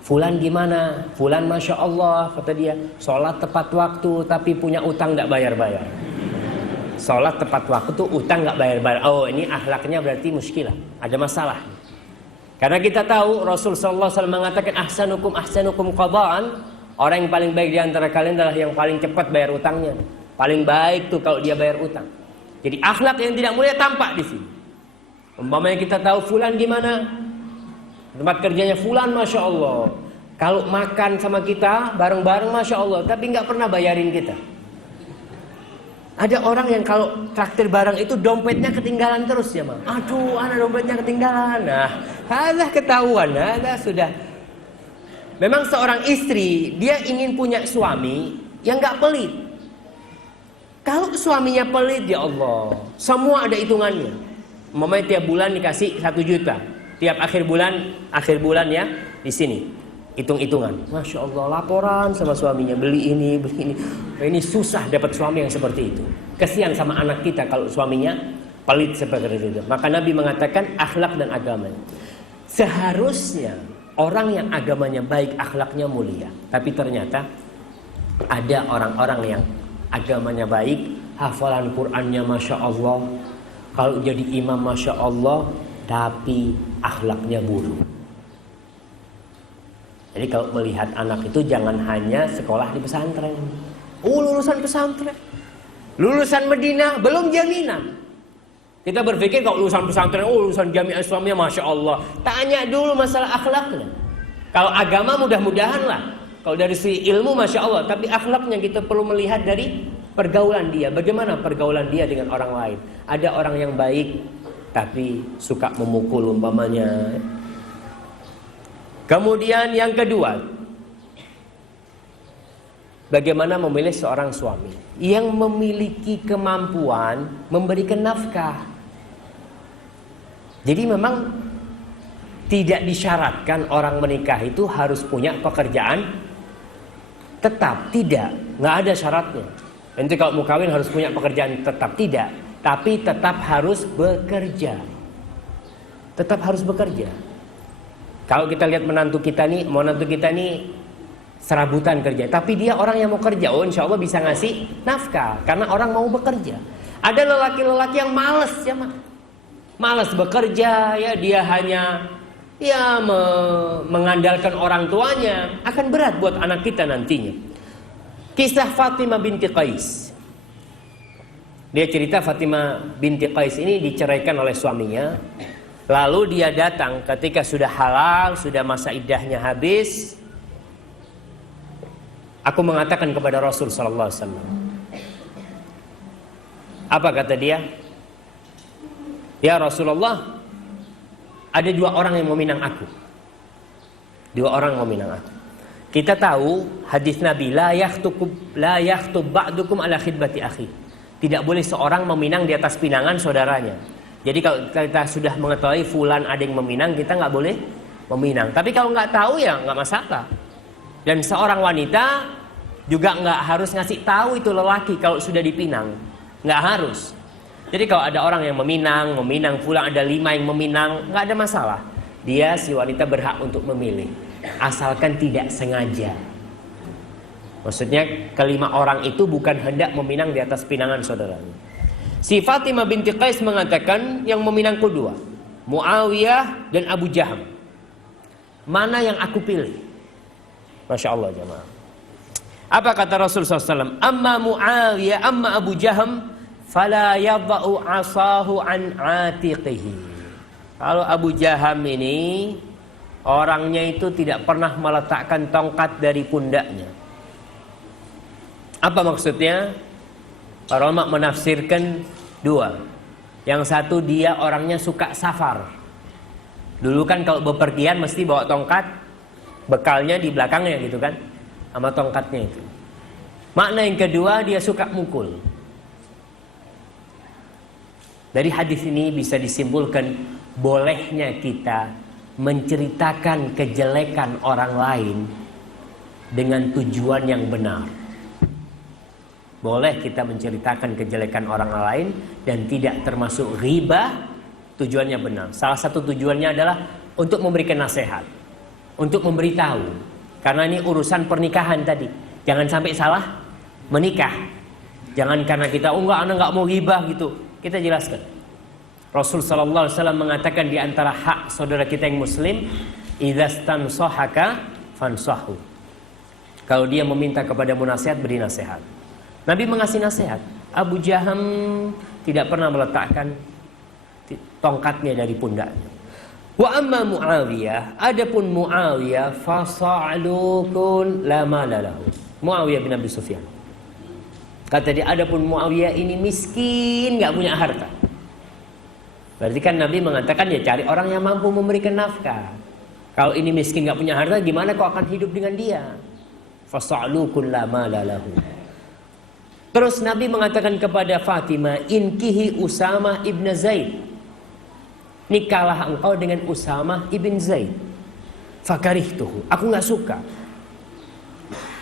fulan gimana? Fulan masya Allah, kata dia, sholat tepat waktu tapi punya utang nggak bayar-bayar. Sholat tepat waktu, utang nggak bayar-bayar. Oh, ini akhlaknya berarti muskilah, ada masalah. Karena kita tahu Rasul sallallahu alaihi wasallam mengatakan ahsanukum qadaan. Orang yang paling baik di antara kalian adalah yang paling cepat bayar utangnya. Paling baik tuh kalau dia bayar utang. Jadi akhlak yang tidak mulia tampak di sini. Umpamanya kita tahu fulan gimana? Tempat kerjanya fulan masya Allah. Kalau makan sama kita bareng-bareng masya Allah, tapi nggak pernah bayarin kita. Ada orang yang kalau traktir bareng itu dompetnya ketinggalan terus ya, Mang. Aduh, anak dompetnya ketinggalan. Nah, ada ketahuan, ada sudah. Memang seorang istri dia ingin punya suami yang nggak pelit. Kalau suaminya pelit, ya Allah, semua ada hitungannya. Umpamanya tiap bulan dikasih 1 juta, tiap akhir bulan ya di sini hitung-hitungan. Masya Allah, laporan sama suaminya beli ini. Ini susah dapat suami yang seperti itu. Kesian sama anak kita kalau suaminya pelit seperti itu. Maka Nabi mengatakan akhlak dan agama. Seharusnya orang yang agamanya baik, akhlaknya mulia. Tapi ternyata ada orang-orang yang agamanya baik, hafalan Qur'annya masya Allah, kalau jadi imam masya Allah, tapi akhlaknya buruk. Jadi kalau melihat anak itu jangan hanya sekolah di pesantren. Oh, lulusan pesantren, lulusan Medina, belum jaminan. Kita berpikir kalau lulusan pesantren, oh lulusan Jamiah Islamiyah masya Allah. Tanya dulu masalah akhlaknya. Kalau agama mudah-mudahan lah. Kalau dari segi ilmu masya Allah, tapi akhlaknya kita perlu melihat dari pergaulan dia. Bagaimana pergaulan dia dengan orang lain? Ada orang yang baik tapi suka memukul umpamanya. Kemudian yang kedua, bagaimana memilih seorang suami yang memiliki kemampuan memberikan nafkah. Jadi memang tidak disyaratkan orang menikah itu harus punya pekerjaan tetap, tidak, nggak ada syaratnya. Nanti kalau mau kawin harus punya pekerjaan tetap, tidak, tapi tetap harus bekerja. Tetap harus bekerja. Kalau kita lihat menantu kita nih serabutan kerja, tapi dia orang yang mau kerja, oh insya Allah bisa ngasih nafkah karena orang mau bekerja. Ada lelaki-lelaki yang malas ya, malas bekerja ya, dia hanya mengandalkan orang tuanya, akan berat buat anak kita nantinya. Kisah Fatimah binti Qais. Dia cerita Fatimah binti Qais ini diceraikan oleh suaminya. Lalu dia datang ketika sudah halal, sudah masa iddahnya habis. Aku mengatakan kepada Rasul sallallahu alaihi wasallam. Apa kata dia? Ya Rasulullah, ada 2 orang yang meminang aku. 2 orang yang meminang aku. Kita tahu hadis Nabi, la yakhtub ba'dukum ala khidbati akhi. Tidak boleh seorang meminang di atas pinangan saudaranya. Jadi kalau kita sudah mengetahui fulan ada yang meminang, kita nggak boleh meminang. Tapi kalau nggak tahu ya nggak masalah. Dan seorang wanita juga nggak harus ngasih tahu itu lelaki kalau sudah dipinang, nggak harus. Jadi kalau ada orang yang meminang fulan ada 5 yang meminang, nggak ada masalah. Dia si wanita berhak untuk memilih, asalkan tidak sengaja. Maksudnya kelima orang itu bukan hendak meminang di atas pinangan saudaranya. Si Fatimah binti Qais mengatakan yang meminangku 2, Muawiyah dan Abu Jaham. Mana yang aku pilih? Masya Allah jemaah. Apa kata Rasul SAW? Amma Muawiyah, amma Abu Jaham, fala yadha'u asahu an atiqihi. Kalau Abu Jaham ini orangnya itu tidak pernah meletakkan tongkat dari pundaknya. Apa maksudnya? Para ulama menafsirkan 2. Yang satu dia orangnya suka safar. Dulu kan kalau bepergian mesti bawa tongkat, bekalnya di belakangnya gitu kan, sama tongkatnya itu. Makna yang kedua dia suka mukul. Dari hadis ini bisa disimpulkan bolehnya kita menceritakan kejelekan orang lain dengan tujuan yang benar. Boleh kita menceritakan kejelekan orang lain dan tidak termasuk ghibah, tujuannya benar. Salah satu tujuannya adalah untuk memberikan nasihat, untuk memberitahu. Karena ini urusan pernikahan tadi. Jangan sampai salah menikah. Jangan karena kita, anak nggak mau ghibah gitu. Kita jelaskan. Rasul sallallahu alaihi wasallam mengatakan di antara hak saudara kita yang muslim, idzastansahaka fansahu. Kalau dia meminta kepadamu nasihat, beri nasihat. Nabi mengasih nasihat. Abu Jaham tidak pernah meletakkan tongkatnya dari pundaknya. Wa amma Muawiyah, adapun Muawiyah fasa'lukun la malalahu. Muawiyah bin Abi Sufyan. Kata dia, adapun Muawiyah ini miskin, enggak punya harta. Berarti kan Nabi mengatakan ya cari orang yang mampu memberikan nafkah. Kalau ini miskin enggak punya harta, gimana kau akan hidup dengan dia? Fasa'lukun la malalahu. Terus Nabi mengatakan kepada Fatimah, inkihi Usamah ibn Zaid. Nikahlah engkau dengan Usamah ibn Zaid. Fakarihtuhu. Aku nggak suka.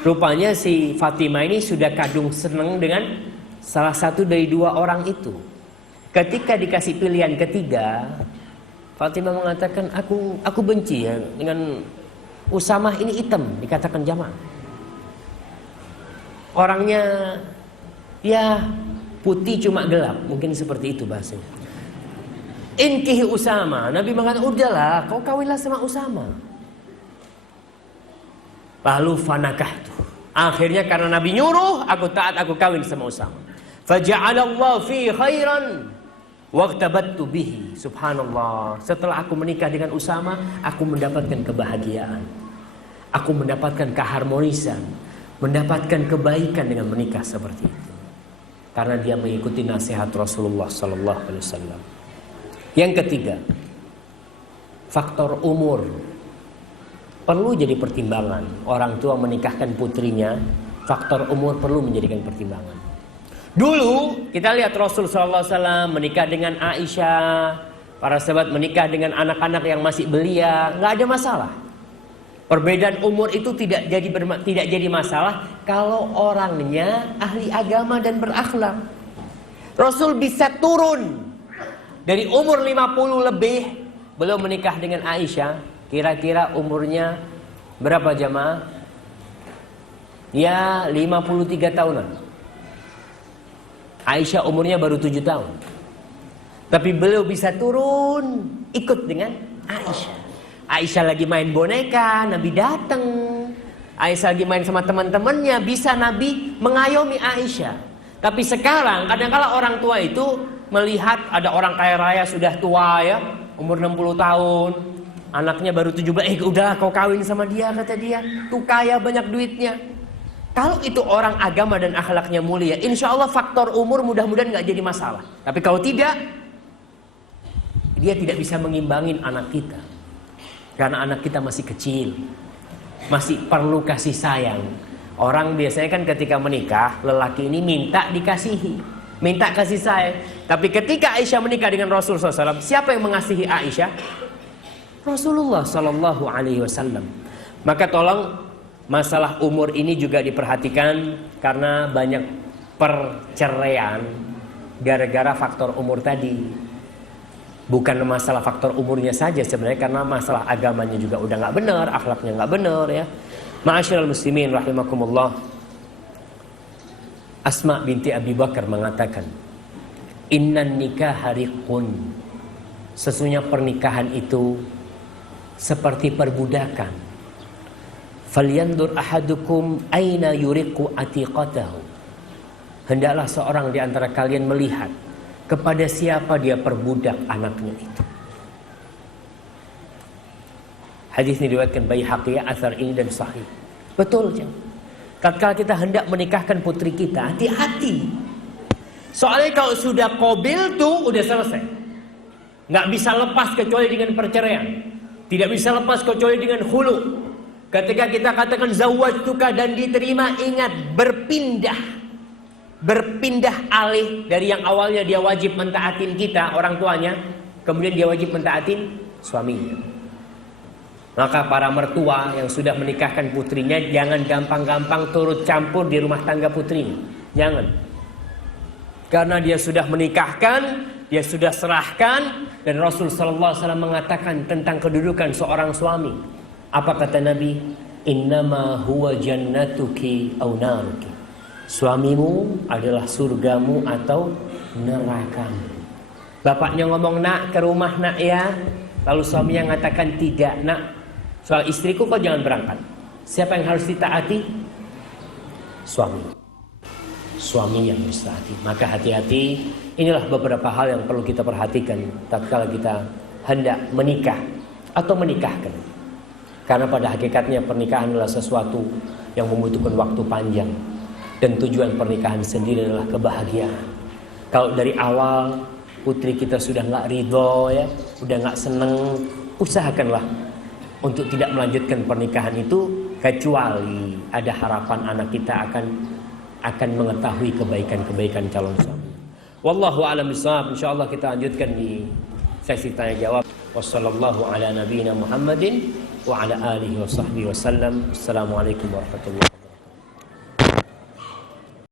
Rupanya si Fatimah ini sudah kadung senang dengan salah satu dari dua orang itu. Ketika dikasih pilihan ketiga, Fatimah mengatakan aku benci ya dengan Usamah ini hitam, dikatakan jamaah. Orangnya ya putih cuma gelap, mungkin seperti itu bahasanya. Inkihi Usama. Nabi mengatakan udahlah kau kawinlah sama Usama. Lalu fanakahtu. Akhirnya karena Nabi nyuruh, aku taat, aku kawin sama Usama. Faja'alallahu fi khairan waqtabattu bihi. Subhanallah. Setelah aku menikah dengan Usama, aku mendapatkan kebahagiaan. Aku mendapatkan keharmonisan, mendapatkan kebaikan dengan menikah seperti itu. Karena dia mengikuti nasihat Rasulullah sallallahu alaihi wasallam. Yang ketiga, faktor umur perlu jadi pertimbangan. Orang tua menikahkan putrinya, faktor umur perlu menjadikan pertimbangan. Dulu kita lihat Rasul sallallahu alaihi wasallam menikah dengan Aisyah, para sahabat menikah dengan anak-anak yang masih belia, nggak ada masalah. Perbedaan umur itu tidak jadi masalah kalau orangnya ahli agama dan berakhlak. Rasul bisa turun dari umur 50 lebih belum menikah dengan Aisyah. Kira-kira umurnya berapa jamaah? Ya 53 tahunan. Aisyah umurnya baru 7 tahun. Tapi beliau bisa turun ikut dengan Aisyah. Aisyah lagi main boneka, Nabi datang. Aisyah lagi main sama teman-temannya, bisa Nabi mengayomi Aisyah. Tapi sekarang kadang-kala orang tua itu melihat ada orang kaya raya sudah tua ya, umur 60 tahun, anaknya baru 17, udah kau kawin sama dia, kata dia, tuh kaya banyak duitnya. Kalau itu orang agama dan akhlaknya mulia, insya Allah faktor umur mudah-mudahan gak jadi masalah. Tapi kalau tidak, dia tidak bisa mengimbangin anak kita. Karena anak kita masih kecil, masih perlu kasih sayang. Orang biasanya kan ketika menikah, lelaki ini minta dikasihi, minta kasih sayang. Tapi ketika Aisyah menikah dengan Rasulullah SAW, siapa yang mengasihi Aisyah? Rasulullah SAW. Maka tolong masalah umur ini juga diperhatikan, karena banyak perceraian gara-gara faktor umur tadi. Bukan masalah faktor umurnya saja sebenarnya, karena masalah agamanya juga udah nggak benar, akhlaknya nggak benar ya. Ma'asyiral muslimin rahimakumullah. Asma binti Abi Bakar mengatakan, innan nikah riqun. Sesungguhnya pernikahan itu seperti perbudakan. Falyandur ahadukum aina yuriqu atiqatahu. Hendaklah seorang di antara kalian melihat kepada siapa dia perbudak anaknya itu. Hadis ini diriwayatkan Baihaqi, asar ini dan sahih. Betul ya. Tatkala kita hendak menikahkan putri kita, hati-hati. Soalnya kalau sudah qabil tuh udah selesai. Nggak bisa lepas kecuali dengan perceraian. Tidak bisa lepas kecuali dengan khulu. Ketika kita katakan zawwajtuka dan diterima, ingat berpindah alih dari yang awalnya dia wajib mentaatin kita, orang tuanya, kemudian dia wajib mentaatin suaminya. Maka para mertua yang sudah menikahkan putrinya jangan gampang-gampang turut campur di rumah tangga putrinya. Jangan. Karena dia sudah menikahkan, dia sudah serahkan, dan Rasul sallallahu alaihi wasallam mengatakan tentang kedudukan seorang suami. Apa kata Nabi? Innama huwa jannatuki aw naruki. Suamimu adalah surgamu atau nerakamu. Bapaknya ngomong, nak ke rumah nak ya. Lalu suaminya mengatakan, tidak nak, soal istriku kau jangan berangkat. Siapa yang harus ditaati? Suami yang harus ditaati. Maka hati-hati. Inilah beberapa hal yang perlu kita perhatikan tatkala kita hendak menikah atau menikahkan. Karena pada hakikatnya pernikahan adalah sesuatu yang membutuhkan waktu panjang. Dan tujuan pernikahan sendiri adalah kebahagiaan. Kalau dari awal putri kita sudah nggak ridho ya, udah nggak seneng, usahakanlah untuk tidak melanjutkan pernikahan itu kecuali ada harapan anak kita akan mengetahui kebaikan-kebaikan calon suami. Wallahu a'lam bishawab. Insyaallah kita lanjutkan di sesi tanya jawab. Wassallallahu ala nabiyyina Muhammadin wa ala alihi wa sahbihi wasallam. Assalamualaikum warahmatullahi wabarakatuh.